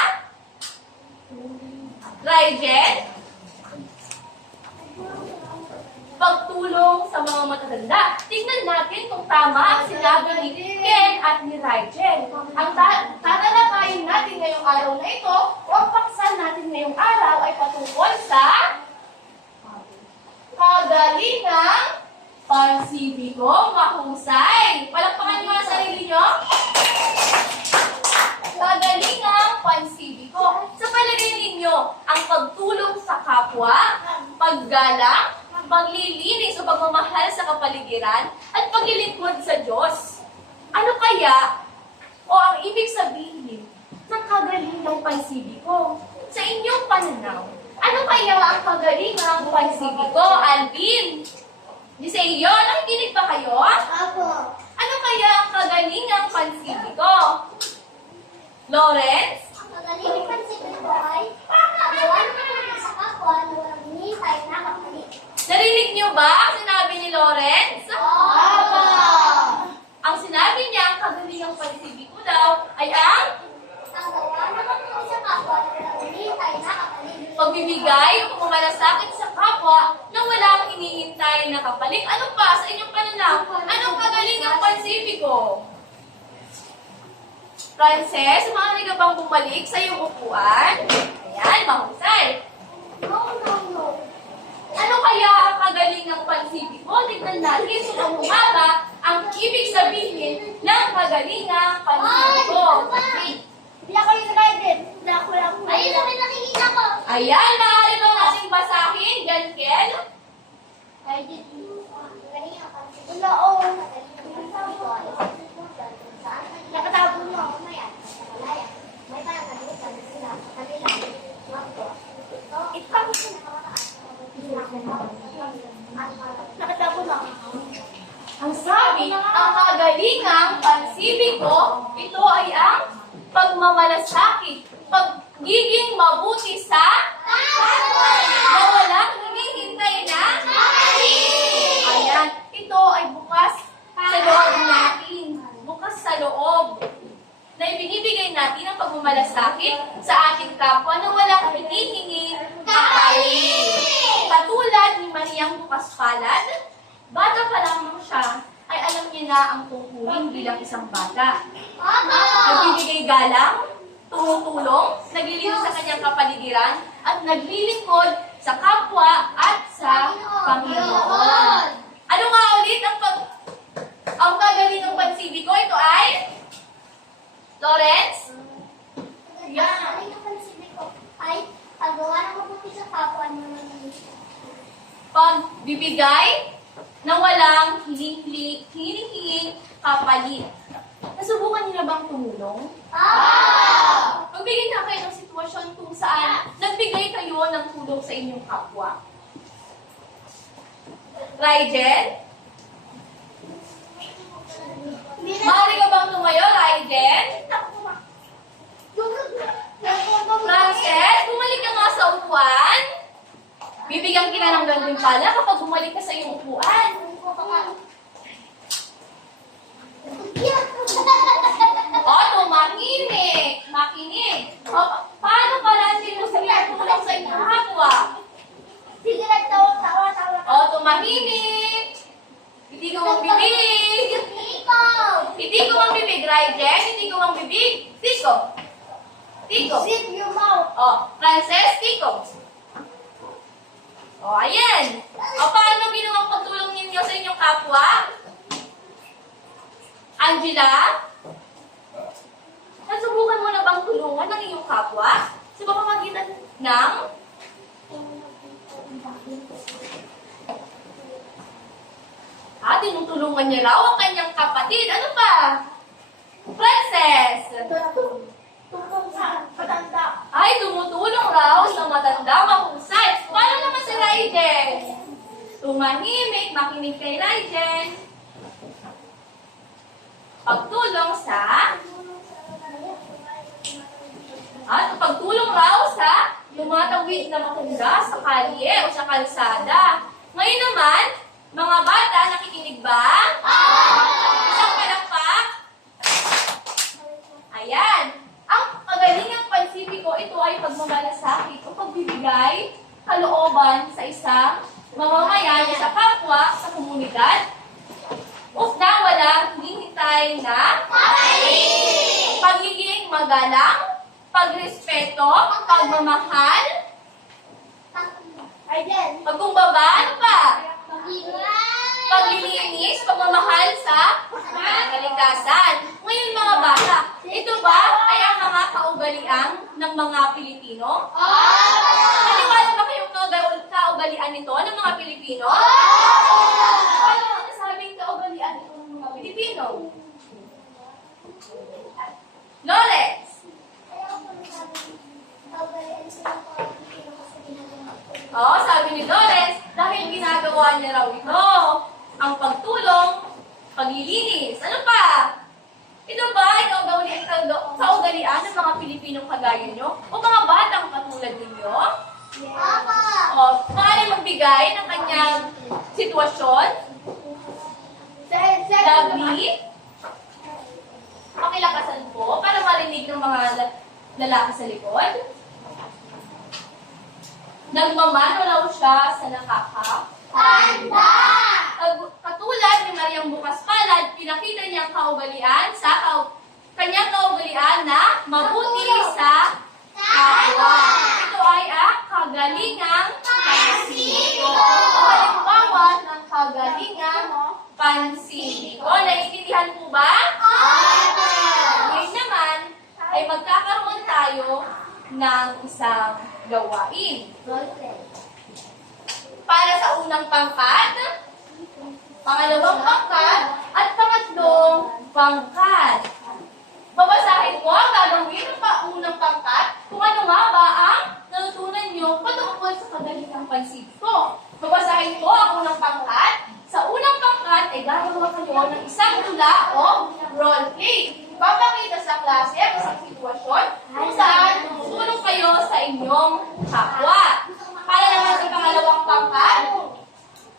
Raiden? Pagtulong sa mga matatanda. Tingnan natin kung tama ang sinabi ni Ken at ni Raiden. Ang tatalakayin natin ngayong araw na ito o ang paksa natin ngayong araw ay patungkol sa kagalingang pansibiko, mahusay. Palakpakan niyo ang sarili niyo. Kagalingang pansibiko. Sa palagay ninyo, ang pagtulong sa kapwa, paggalang, paglilinis o pagmamahal sa kapaligiran, at paglilingkod sa Diyos. Ano kaya o ang ibig sabihin ng kagalingang pansibiko? Sa inyong pananaw, ano kaya ang kagalingang pansibiko, Alvin? Di sa iyo, nakikinig ba kayo? Apo. Ano kaya ang kagalingang pansibiko? Lawrence? Ang magaling pansipin ko ay gawa ng mabuti sa kapwa na walang hinihintay na kapalit. Narinig niyo ba ang sinabi ni Lawrence? Apo. Ang sinabi niya, ang kagalingang pansibiko daw, ay ang Ang gawa ng mabuti sa kapwa na walang hinihintay na kapalit. pagbibigay o pagmamalasakit sa kapwa nang walang hinihintay na kapalit. Ano pa sa inyong pananaw? Anong kagalingang pansibiko? Frances, maaari ka bang bumalik sa iyong upuan? Ayan, mahusay. No. Ano kaya ang kagalingang pansibiko? Tignan natin kung humaba ang ibig sabihin ng kagalingang pansibiko. Hindi ako yung guided. Hindi ako lang. Ayun lang yung nakikita ko. Ayan, maaari ba nating basahin? Yan, Ken? Guided. Galing ako. Oo. Nakatabo mo ako na yan. Malaya. May parang nalutan sila sa kanila. Ito. Ito ako siya nakamataas. Nakatabo na. Ang sabi, ang kagalingang pansibiko, ito ay ang pagmamalasakit, pagiging mabuti sa na walang hinihintay na ayan, ito ay bukas sa loob natin, bukas sa loob na ibinibigay natin ang pagmamalasakit sa ating kapwa na walang hinihinging kapalit. Katulad ni Mariang Bukas Palad, bata pa lamang siya, ay alam niya na ang tungkulin bilang isang bata. Nagbibigay galang, tumutulong, naglilingkod sa kanyang kapaligiran, at naglilingkod sa kapwa at sa Panginoon. Ano nga ulit ang kagalingang pansibiko? Ito ay Lawrence? Yan. Ay, paggawa ng mabuti sa kapwa naman. Pagbibigay na walang hinihinging kapalit. Nasubukan niyo na bang tumulong? Magbigay na kayo ng sitwasyon kung saan nagbigay kayo ng tulong sa inyong kapwa. Raijel? Maaari ka bang tumayo, Raijel? Frances, bumalik ka nga sa upuan. Bibigyan kita ng gantimpala kapag bumalik ka sa iyong upuan. O, tumahimik. Makinig. O, paano pala sinusumiyatulong sa inyong kapwa? Sige lang, tawa. O, tumahimik. Hindi ko ang bibig. Hindi ko ang bibig, Raijel. Hindi ko ang bibig. Tiko. Zip your mouth. O, Frances, Tiko. O, ayan. O, paano ginawang pagtulong ninyo sa inyong kapwa? Angela? Nasubukan mo na bang tulungan ng iyong kapwa sa pamamagitan ng tinutulungan niya raw ang kanyang kapatid. Ano pa? Frances? Tungkol sa matanda. Ay, tumutulong raw sa matanda, mahusay. Paano naman si Raiden? Tumahimik, makinig kay Raiden. Pagtulong sa pagtulong raw sa tumatawid na matanda sa kalye o sa kalsada. Ngayon naman, mga bata, nakikinig ba? Isang palakpak. Ayan. Ang kagalingang pansibiko, ito ay pagmamalasakit o pagbibigay kalooban sa isang mamamayan sa kapwa, sa komunidad, o na walang hinihintay na pagiging magalang, pagrespeto, pagmamahal, pagkumbaba, ano pa? Paglilinis, pagmamahal sa kalikasan. Ngayon mga bata, ito ba ay ang mga kaugalian ng mga Pilipino? Naniwala ba kayong kaugalian nito ng mga Pilipino? Ano ang nasabing kaugalian nito ng mga Pilipino? Lawrence? Oo, sabi ni Lawrence, dahil ginagawa niya raw ito, ang pagtulong, paglilinis. Ano pa? Ito ba ay kaugalian ng mga Pilipinong kagaya nyo? O mga batang katulad ninyo? O, maaari magbigay ng kanyang sitwasyon? Lovely? Pakilakasan po para marinig ng mga lalaki sa likod. Nagmamano raw siya sa nakakatanda. Katulad ni Mariang Bukas Palad, pinakita niyang kaugalian kanyang kaugalian na mabuti sa kapwa. Ito ay kagalingang pansibiko. O halimbawa ng kagalingang pansibiko. Naiintindihan po ba? Ngayon naman ay magkakaroon tayo ng isang gawain. Para sa unang pangkat, pangalawang pangkat, at pangatlong pangkat. Babasahin ko ang gagawin ng unang pangkat kung ano nga ba ang matututunan nyo patungkol sa kagalingang pansin ko. Babasahin ko ang unang pangkat. Sa unang pangkat ay gagawa kayo ng isang tula o role play. Papakita sa klase ang isang sitwasyon kung saan tumutulong kayo sa inyong kapwa. Para naman sa pangalawang pangkat,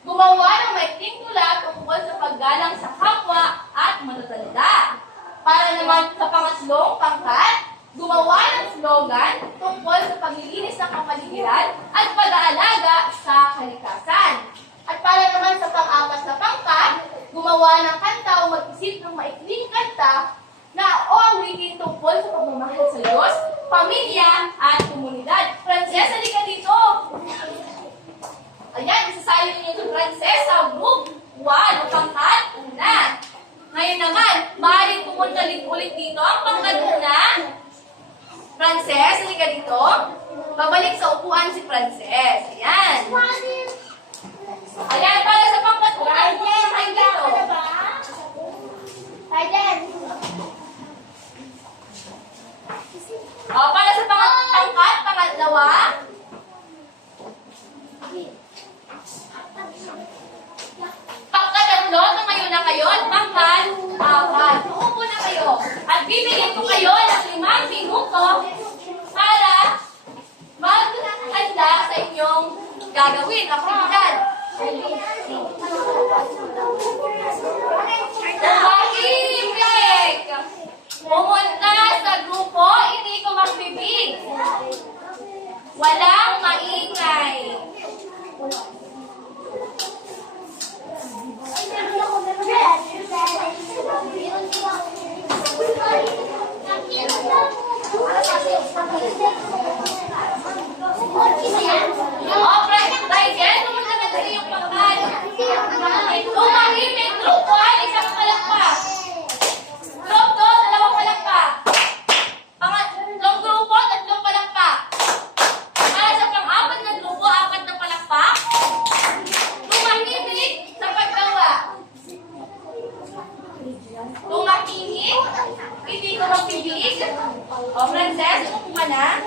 gumawa ng maikling tula tungkol sa paggalang sa kapwa at matatanda. Para naman sa pangatlong pangkat, gumawa ng slogan tungkol sa paglilinis ng kapaligiran at pag-aalaga sa kalikasan. At para naman sa pang-apat na pangkat, gumawa ng kanta o mag-isip ng maikling kanta na o awitin tungkol sa pagmamahal sa Diyos, pamilya at komunidad. Frances, halika dito! Ayan, isasayo niyo ito, Frances, sa group 1 o pangkat una. Ngayon naman, maaaring pumunta ulit dito ang pangkat una. Frances, halika dito. Babalik sa upuan si Frances. Ayan. Ayan, para sa pangkat una, pumunta dito. O, para sa pangkat, pangalawa. Pangkatatlo, tumayo na kayo. At pangkat, apat. Uupo na kayo. At bibigyan ko kayo ng 5 minuto para mag-handa sa inyong gagawin. Aktibidad. Tahimik! Pumunta sa grupo, hindi ko magbibig. Walang maingay. Alright, dahil yan, pumunta na sa iyong pangkat. Tumahimik, grupo, isang palakpak. Group 2, 2 palakpak. Pangatlong grupo, 3 palakpak. Para sa pang-apat na grupo, 4 na palakpak. Tumahimik sa paggawa. Tumahimik, hindi ko magbibig. O, Frances, umupo ka na.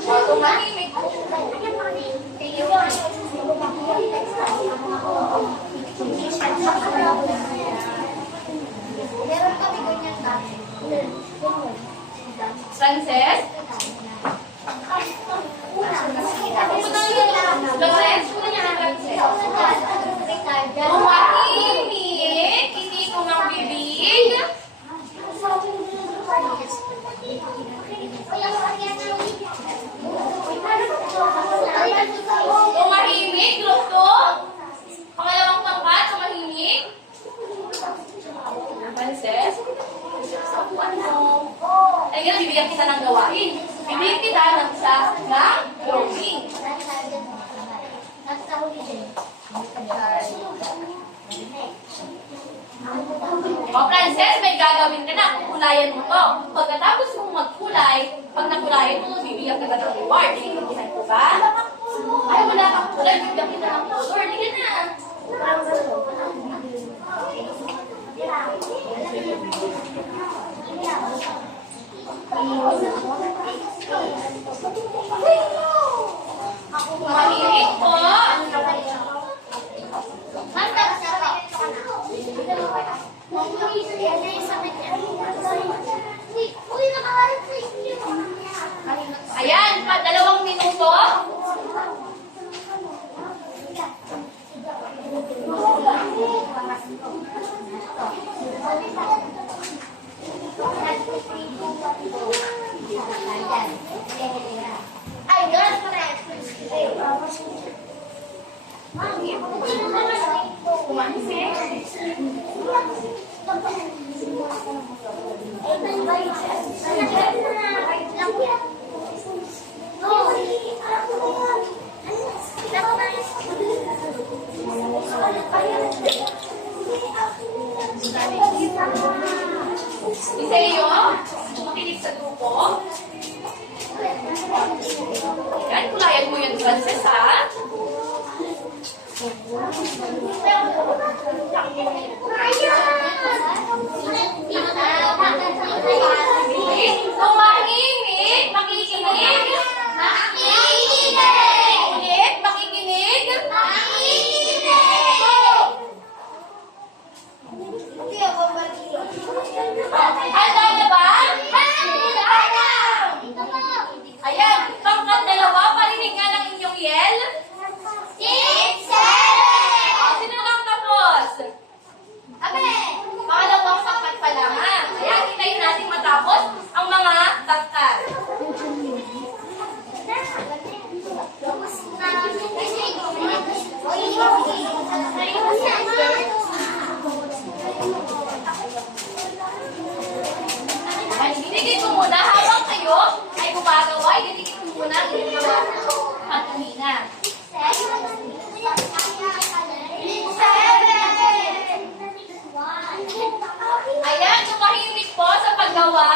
O, tumahimik. Frances? Tumahimik, hindi ko magbibig. Tumahimik, group 2. Pangalawang pangkat, tumahimik. Frances? Ay, ganun, bibigyan kita ng gawain. Bibigyan kita ng isa ng drawing. O, Frances, may gagawin ka na. Kukulayan mo to. Pagkatapos mong magkulay, pag nakulayan mo, bibigyan kita ng reward. Iintindihan ko ba? Ay, wala kang kulay. Bibigyan kita ng color. Hindi ka na. Mahilig po. Ayan, pa 2 minuto. Isa iyo, makinig sa grupo. Yan, kulayan mo yan, Frances, ha? Tumahimik, makikinig. Makikinig. Ulit, makikinig. Handa na ba? Ayan, pangkat dalawa, parinig nga ng inyong yell. Sino lang tapos? Pangalawang pangkat pa lang ha. Ayan, hintayin natin matapos ang mga pangkat. Dinigit ko muna habang kayo ay gumagawa. Dinigit ko muna ang inyong patumina. Ayan, tumahimik po sa paggawa.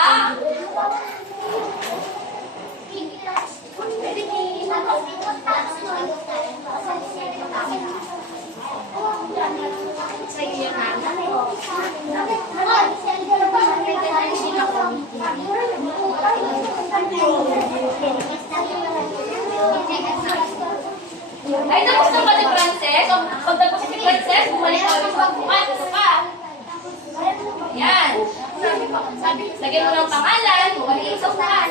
Ay, tapos na ba si Frances? Pag tapos si Frances, bumalik tayo sa buwan. Isa pa. Ayan. Lagyan mo ng pangalan, bumalik sa buwan.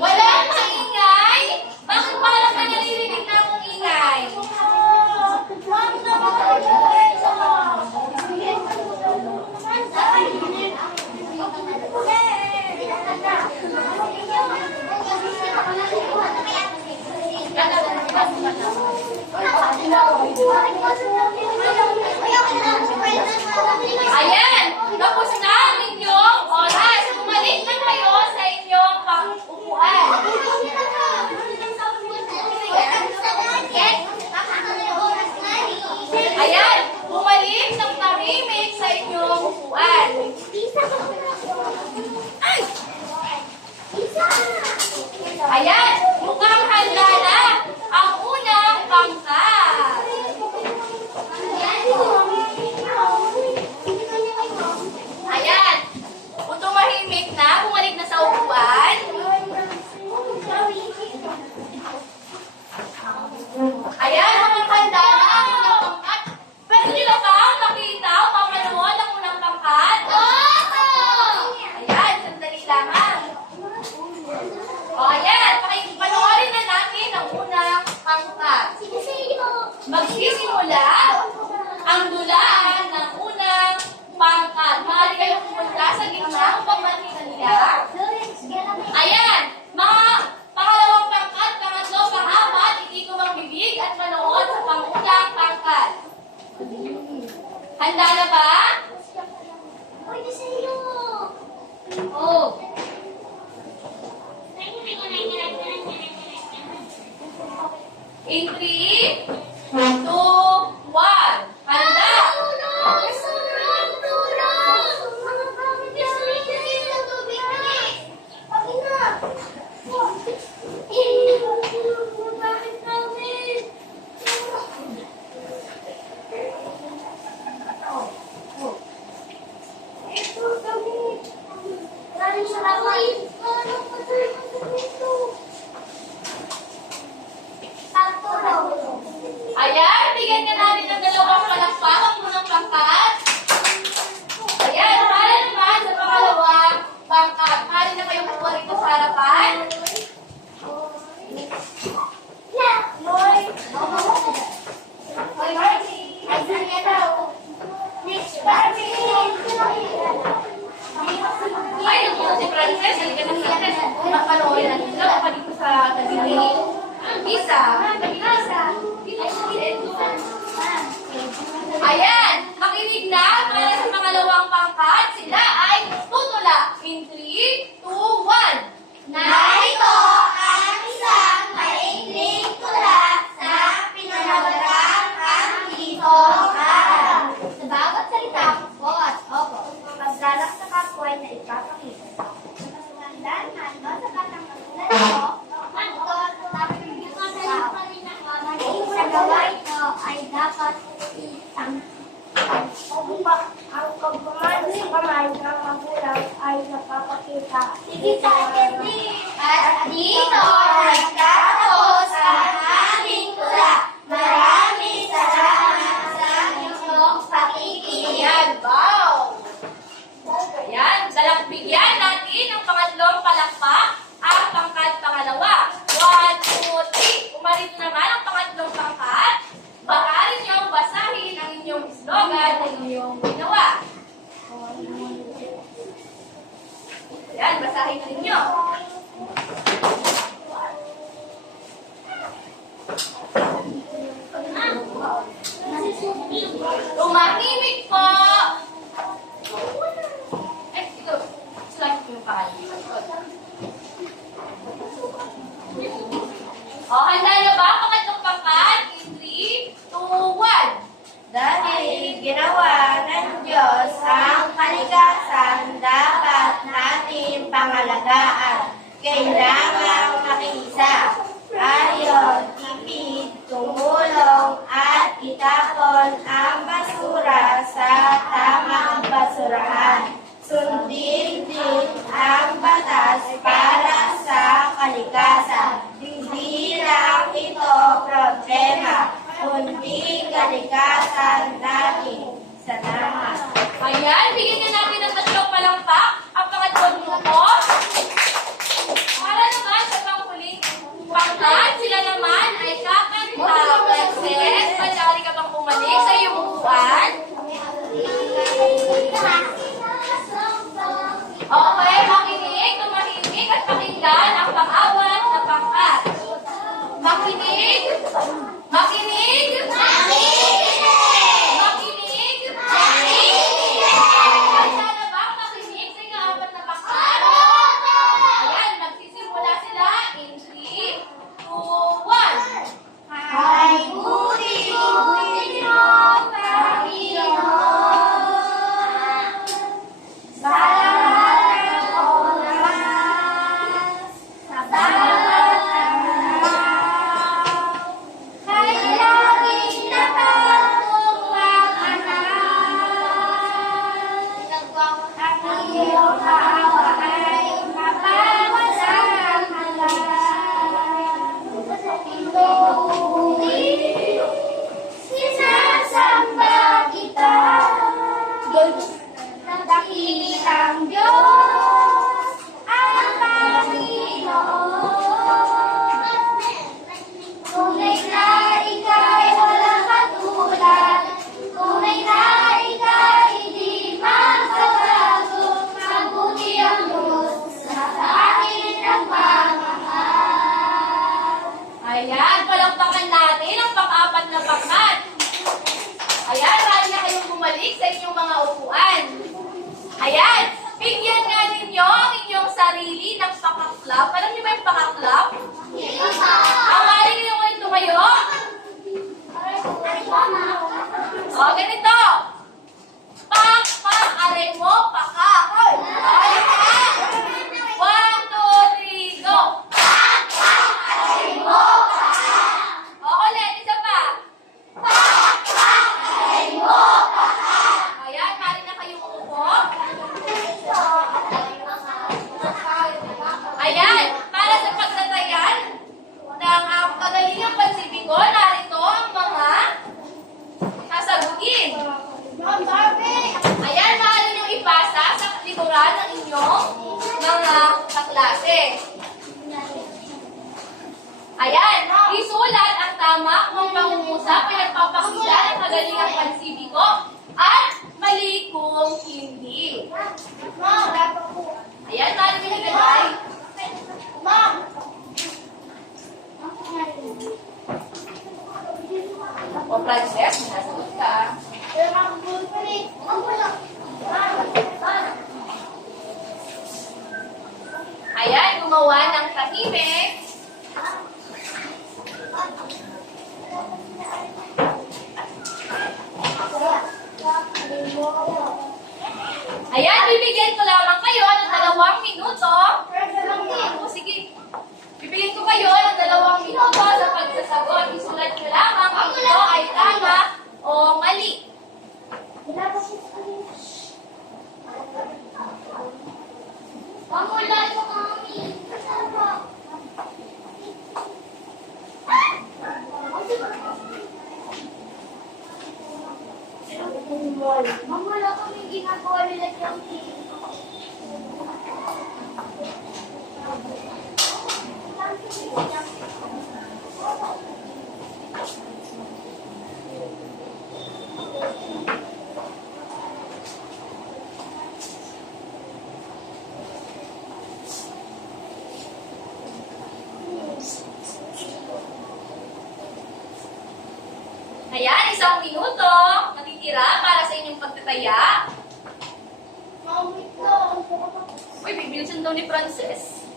Walang maingay? Bakit parang may naririnig na akong ingay? Ayan! Tapos na ang inyong oras. Bumalik na kayo sa inyong pang-upuan. Ayan! Bumalik ng tahimik sa inyong upuan. Ayan! Mukhang handa na ang unang pangkat. Ayan! Kung tumahimik na, bumalik na sa upuan. Ayan, mukhang handa na ang unang pangkat. Pwede nila bang makita o mamanood ang unang pangkat? Ayan, sandali lang ha. O ayan, panoorin na natin ang unang pangkat. Magsisimula ang dulaan ng unang pangkat. Maaari kayong pumunta sa gitna upang makita nila. Ayan, mga pangalawang pangkat, pangatlo, pangapat, hindi ko magbibig at manood sa pangunang pangkat. Handa na ba? Oh. In 3, 2, 1. Handa! Ang pagpamahal sa kamay ng magulang ay napapakita. Sige sa akin din. At dito nagtatapos ang aming tula. Maraming salamat sa inyong pakikinig. Ayan, wow! Ayan, bigyan natin ng pangatlong palakpak ang pangkat pangalawa. 1, 2, 3. Umarito naman ang pangatlong pangkat. Baka ninyong basahin ang inyong slogan na inyong ginawa. Ayan, basahin ninyo. Tumahimik po! Eh, ito. Slide ko yung pangalan. O, handa na ba? Pangatlong pangkat? In 3, 2, 1. Dahil ginawa ng Diyos ang kalikasan, dapat natin pangalagaan. Kailangang makiisa. Ayaw, tipid, tumulong, at itapon ang basura sa tamang basurahan. Sundin din ang batas para sa kalikasan. Hindi lang ito problema, kundi kalikasan natin. Salamat. Ayan, bigyan na natin ng tatlong palampak. Ang pangatlong grupo. Para naman sa panghuling pangkat, sila naman ay kakanta. Princess, madali ka bang bumalik sa iyong upuan? Okay, makinig, tumahimik at pakinggan ang pang-awat na pangkat. Makinig! Makinig! Makinig! Sana bang makinig sa inyong apat na pangkat? Ayan, magsisimula sila in 3, 2, 1. Ay, buti-buti niyo, Panginoon. Sa lahat ng oras, sa bawat araw, kay laging nakatunghahanap. Ang iyong kaawa ay mapawalang hanggan. Inuuli, sinasamba kita. Dakilang Diyos, ang Panginoon. Tunay na ika'y walang katulad. Tunay na ika'y di magbabago. Mabuti ang Diyos na sa akin nagmamahal. Ayan, palampakan natin ang pang-apat na pangkat. Ayan, ready na kayong bumalik sa inyong mga upuan. Ayan, bigyan nga ninyo ang inyong sarili ng pakaklap. Alam niyo ba yung pakaklap? Ang mali niyo ngayon tumayo. O, ganito. Pak, pak, aray mo, paka. Okay, pak. 1, 2, 3, go. O, ulit, isa pa. Ayan, mali na kayong umupo. Ayan, para sa pagtatayan ng kagalingang pansibiko, narito ang mga sasagutin. Ayan, maaari niyong ipasa sa likuran ng inyong mga kaklase. Ayan, isulat ang tama kung pangungusap ay nagpapakita ng kagalingang pansibiko at mali kung hindi. Ayan, maaari niyong ilagay. O, Frances, nasagot ka. Ayan, gumawa ng tahimik. Ayan, bibigyan ko lamang kayo ng 2 minuto. O, sige. Bibigyan ko kayo ng 2 minuto sa pagsasagot. Isulat nyo lamang kung ito ay tama o mali. Ma'am, wala kaming ginagawa nila yung Ayan, 1 minuto. Natitira para sa inyong pagtataya. Mawit na. Uy, bibilisan daw ni Frances.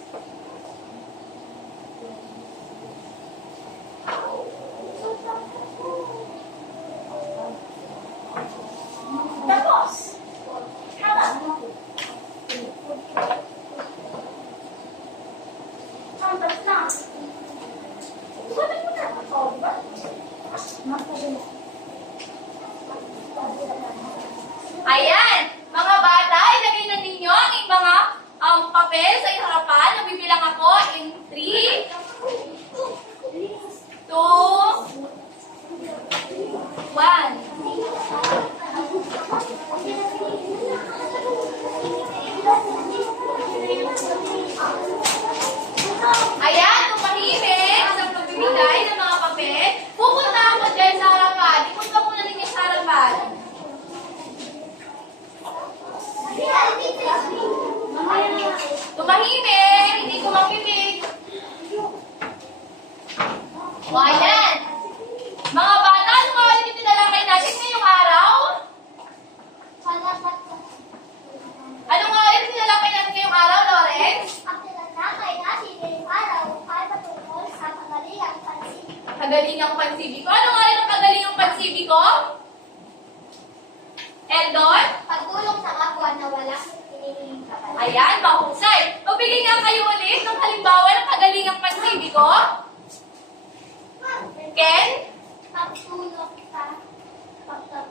Tapos. Haba. Tapos na. Sabi mo na. Oh, diba? Ayan, mga bata, ilagay na ninyo ang inyong mga papel sa inyong harapan. Nabibilang ako in 3, 2, 1. Ayan, tumahimik sa pagbibigay ng mga papel. Pupunta ako dyan sa harapan. Ipunta muna ninyo sa harapan. Tumahimik, hindi ko makinig. O ayan. Mga bata, ano mga ulit yung tinalakay natin ngayong araw? Ano mga ulit yung tinalakay natin ngayong araw, Lawrence? Kagalingang pansibiko. Ano nga rin ang kagalingang pansibiko? Eldon? Pagtulong sa kapwa na walang hinihinging kapal. Ayan, mahusay. Magbigay nga kayo ulit ng halimbawa ng kagalingang pansibiko. Ken? Pagtulong sa pagtulong.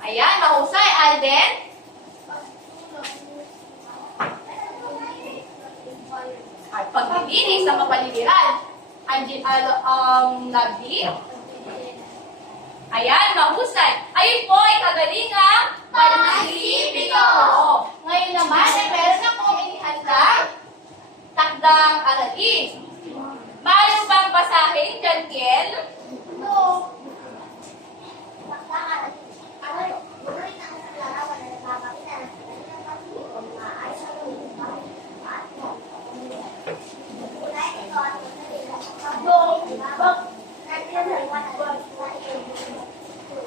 Ayan, mahusay. Alden? At paglilinis sa kapaligiran. Lovely? Ayan, mahusay. Ayun po ay kagalingang pansibiko. Ngayon naman ay meron akong inihandang takdang aralin. Maaari mo bang basahin, John Kiel? No.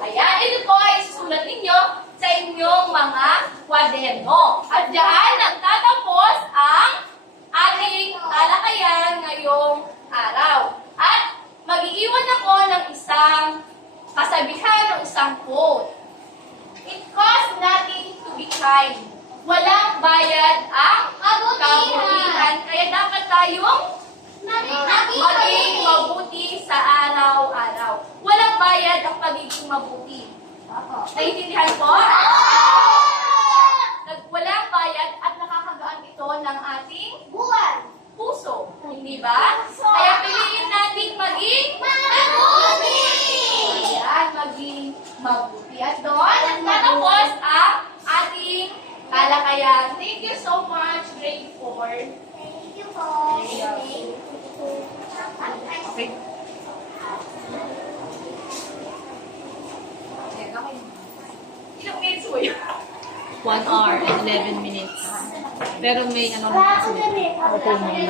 Ayan, ito po ay susulat ninyo sa inyong mga kwaderno. At diyan nagtatapos ang ating talakayan ngayong araw. At mag-iiwan ako ng isang kasabihan o isang quote. It costs nothing to be kind. Walang bayad ang kabutihan. Kaya dapat tayong maging mabuti sa araw-araw. Walang bayad ang pagiging mabuti. Naiintindihan po? Walang bayad at nakakagaan ito ng ating puso. Hindi ba? Kaya piliin natin maging mabuti. Ayan, maging mabuti. At doon, nagtatapos ang ating talakayan. Thank you so much, grade 4. Thank you po. Okay. Ilang minutes mo yun? 1 hour and 11 minutes. Pero may ano Wala ako dyan eh. Opo, may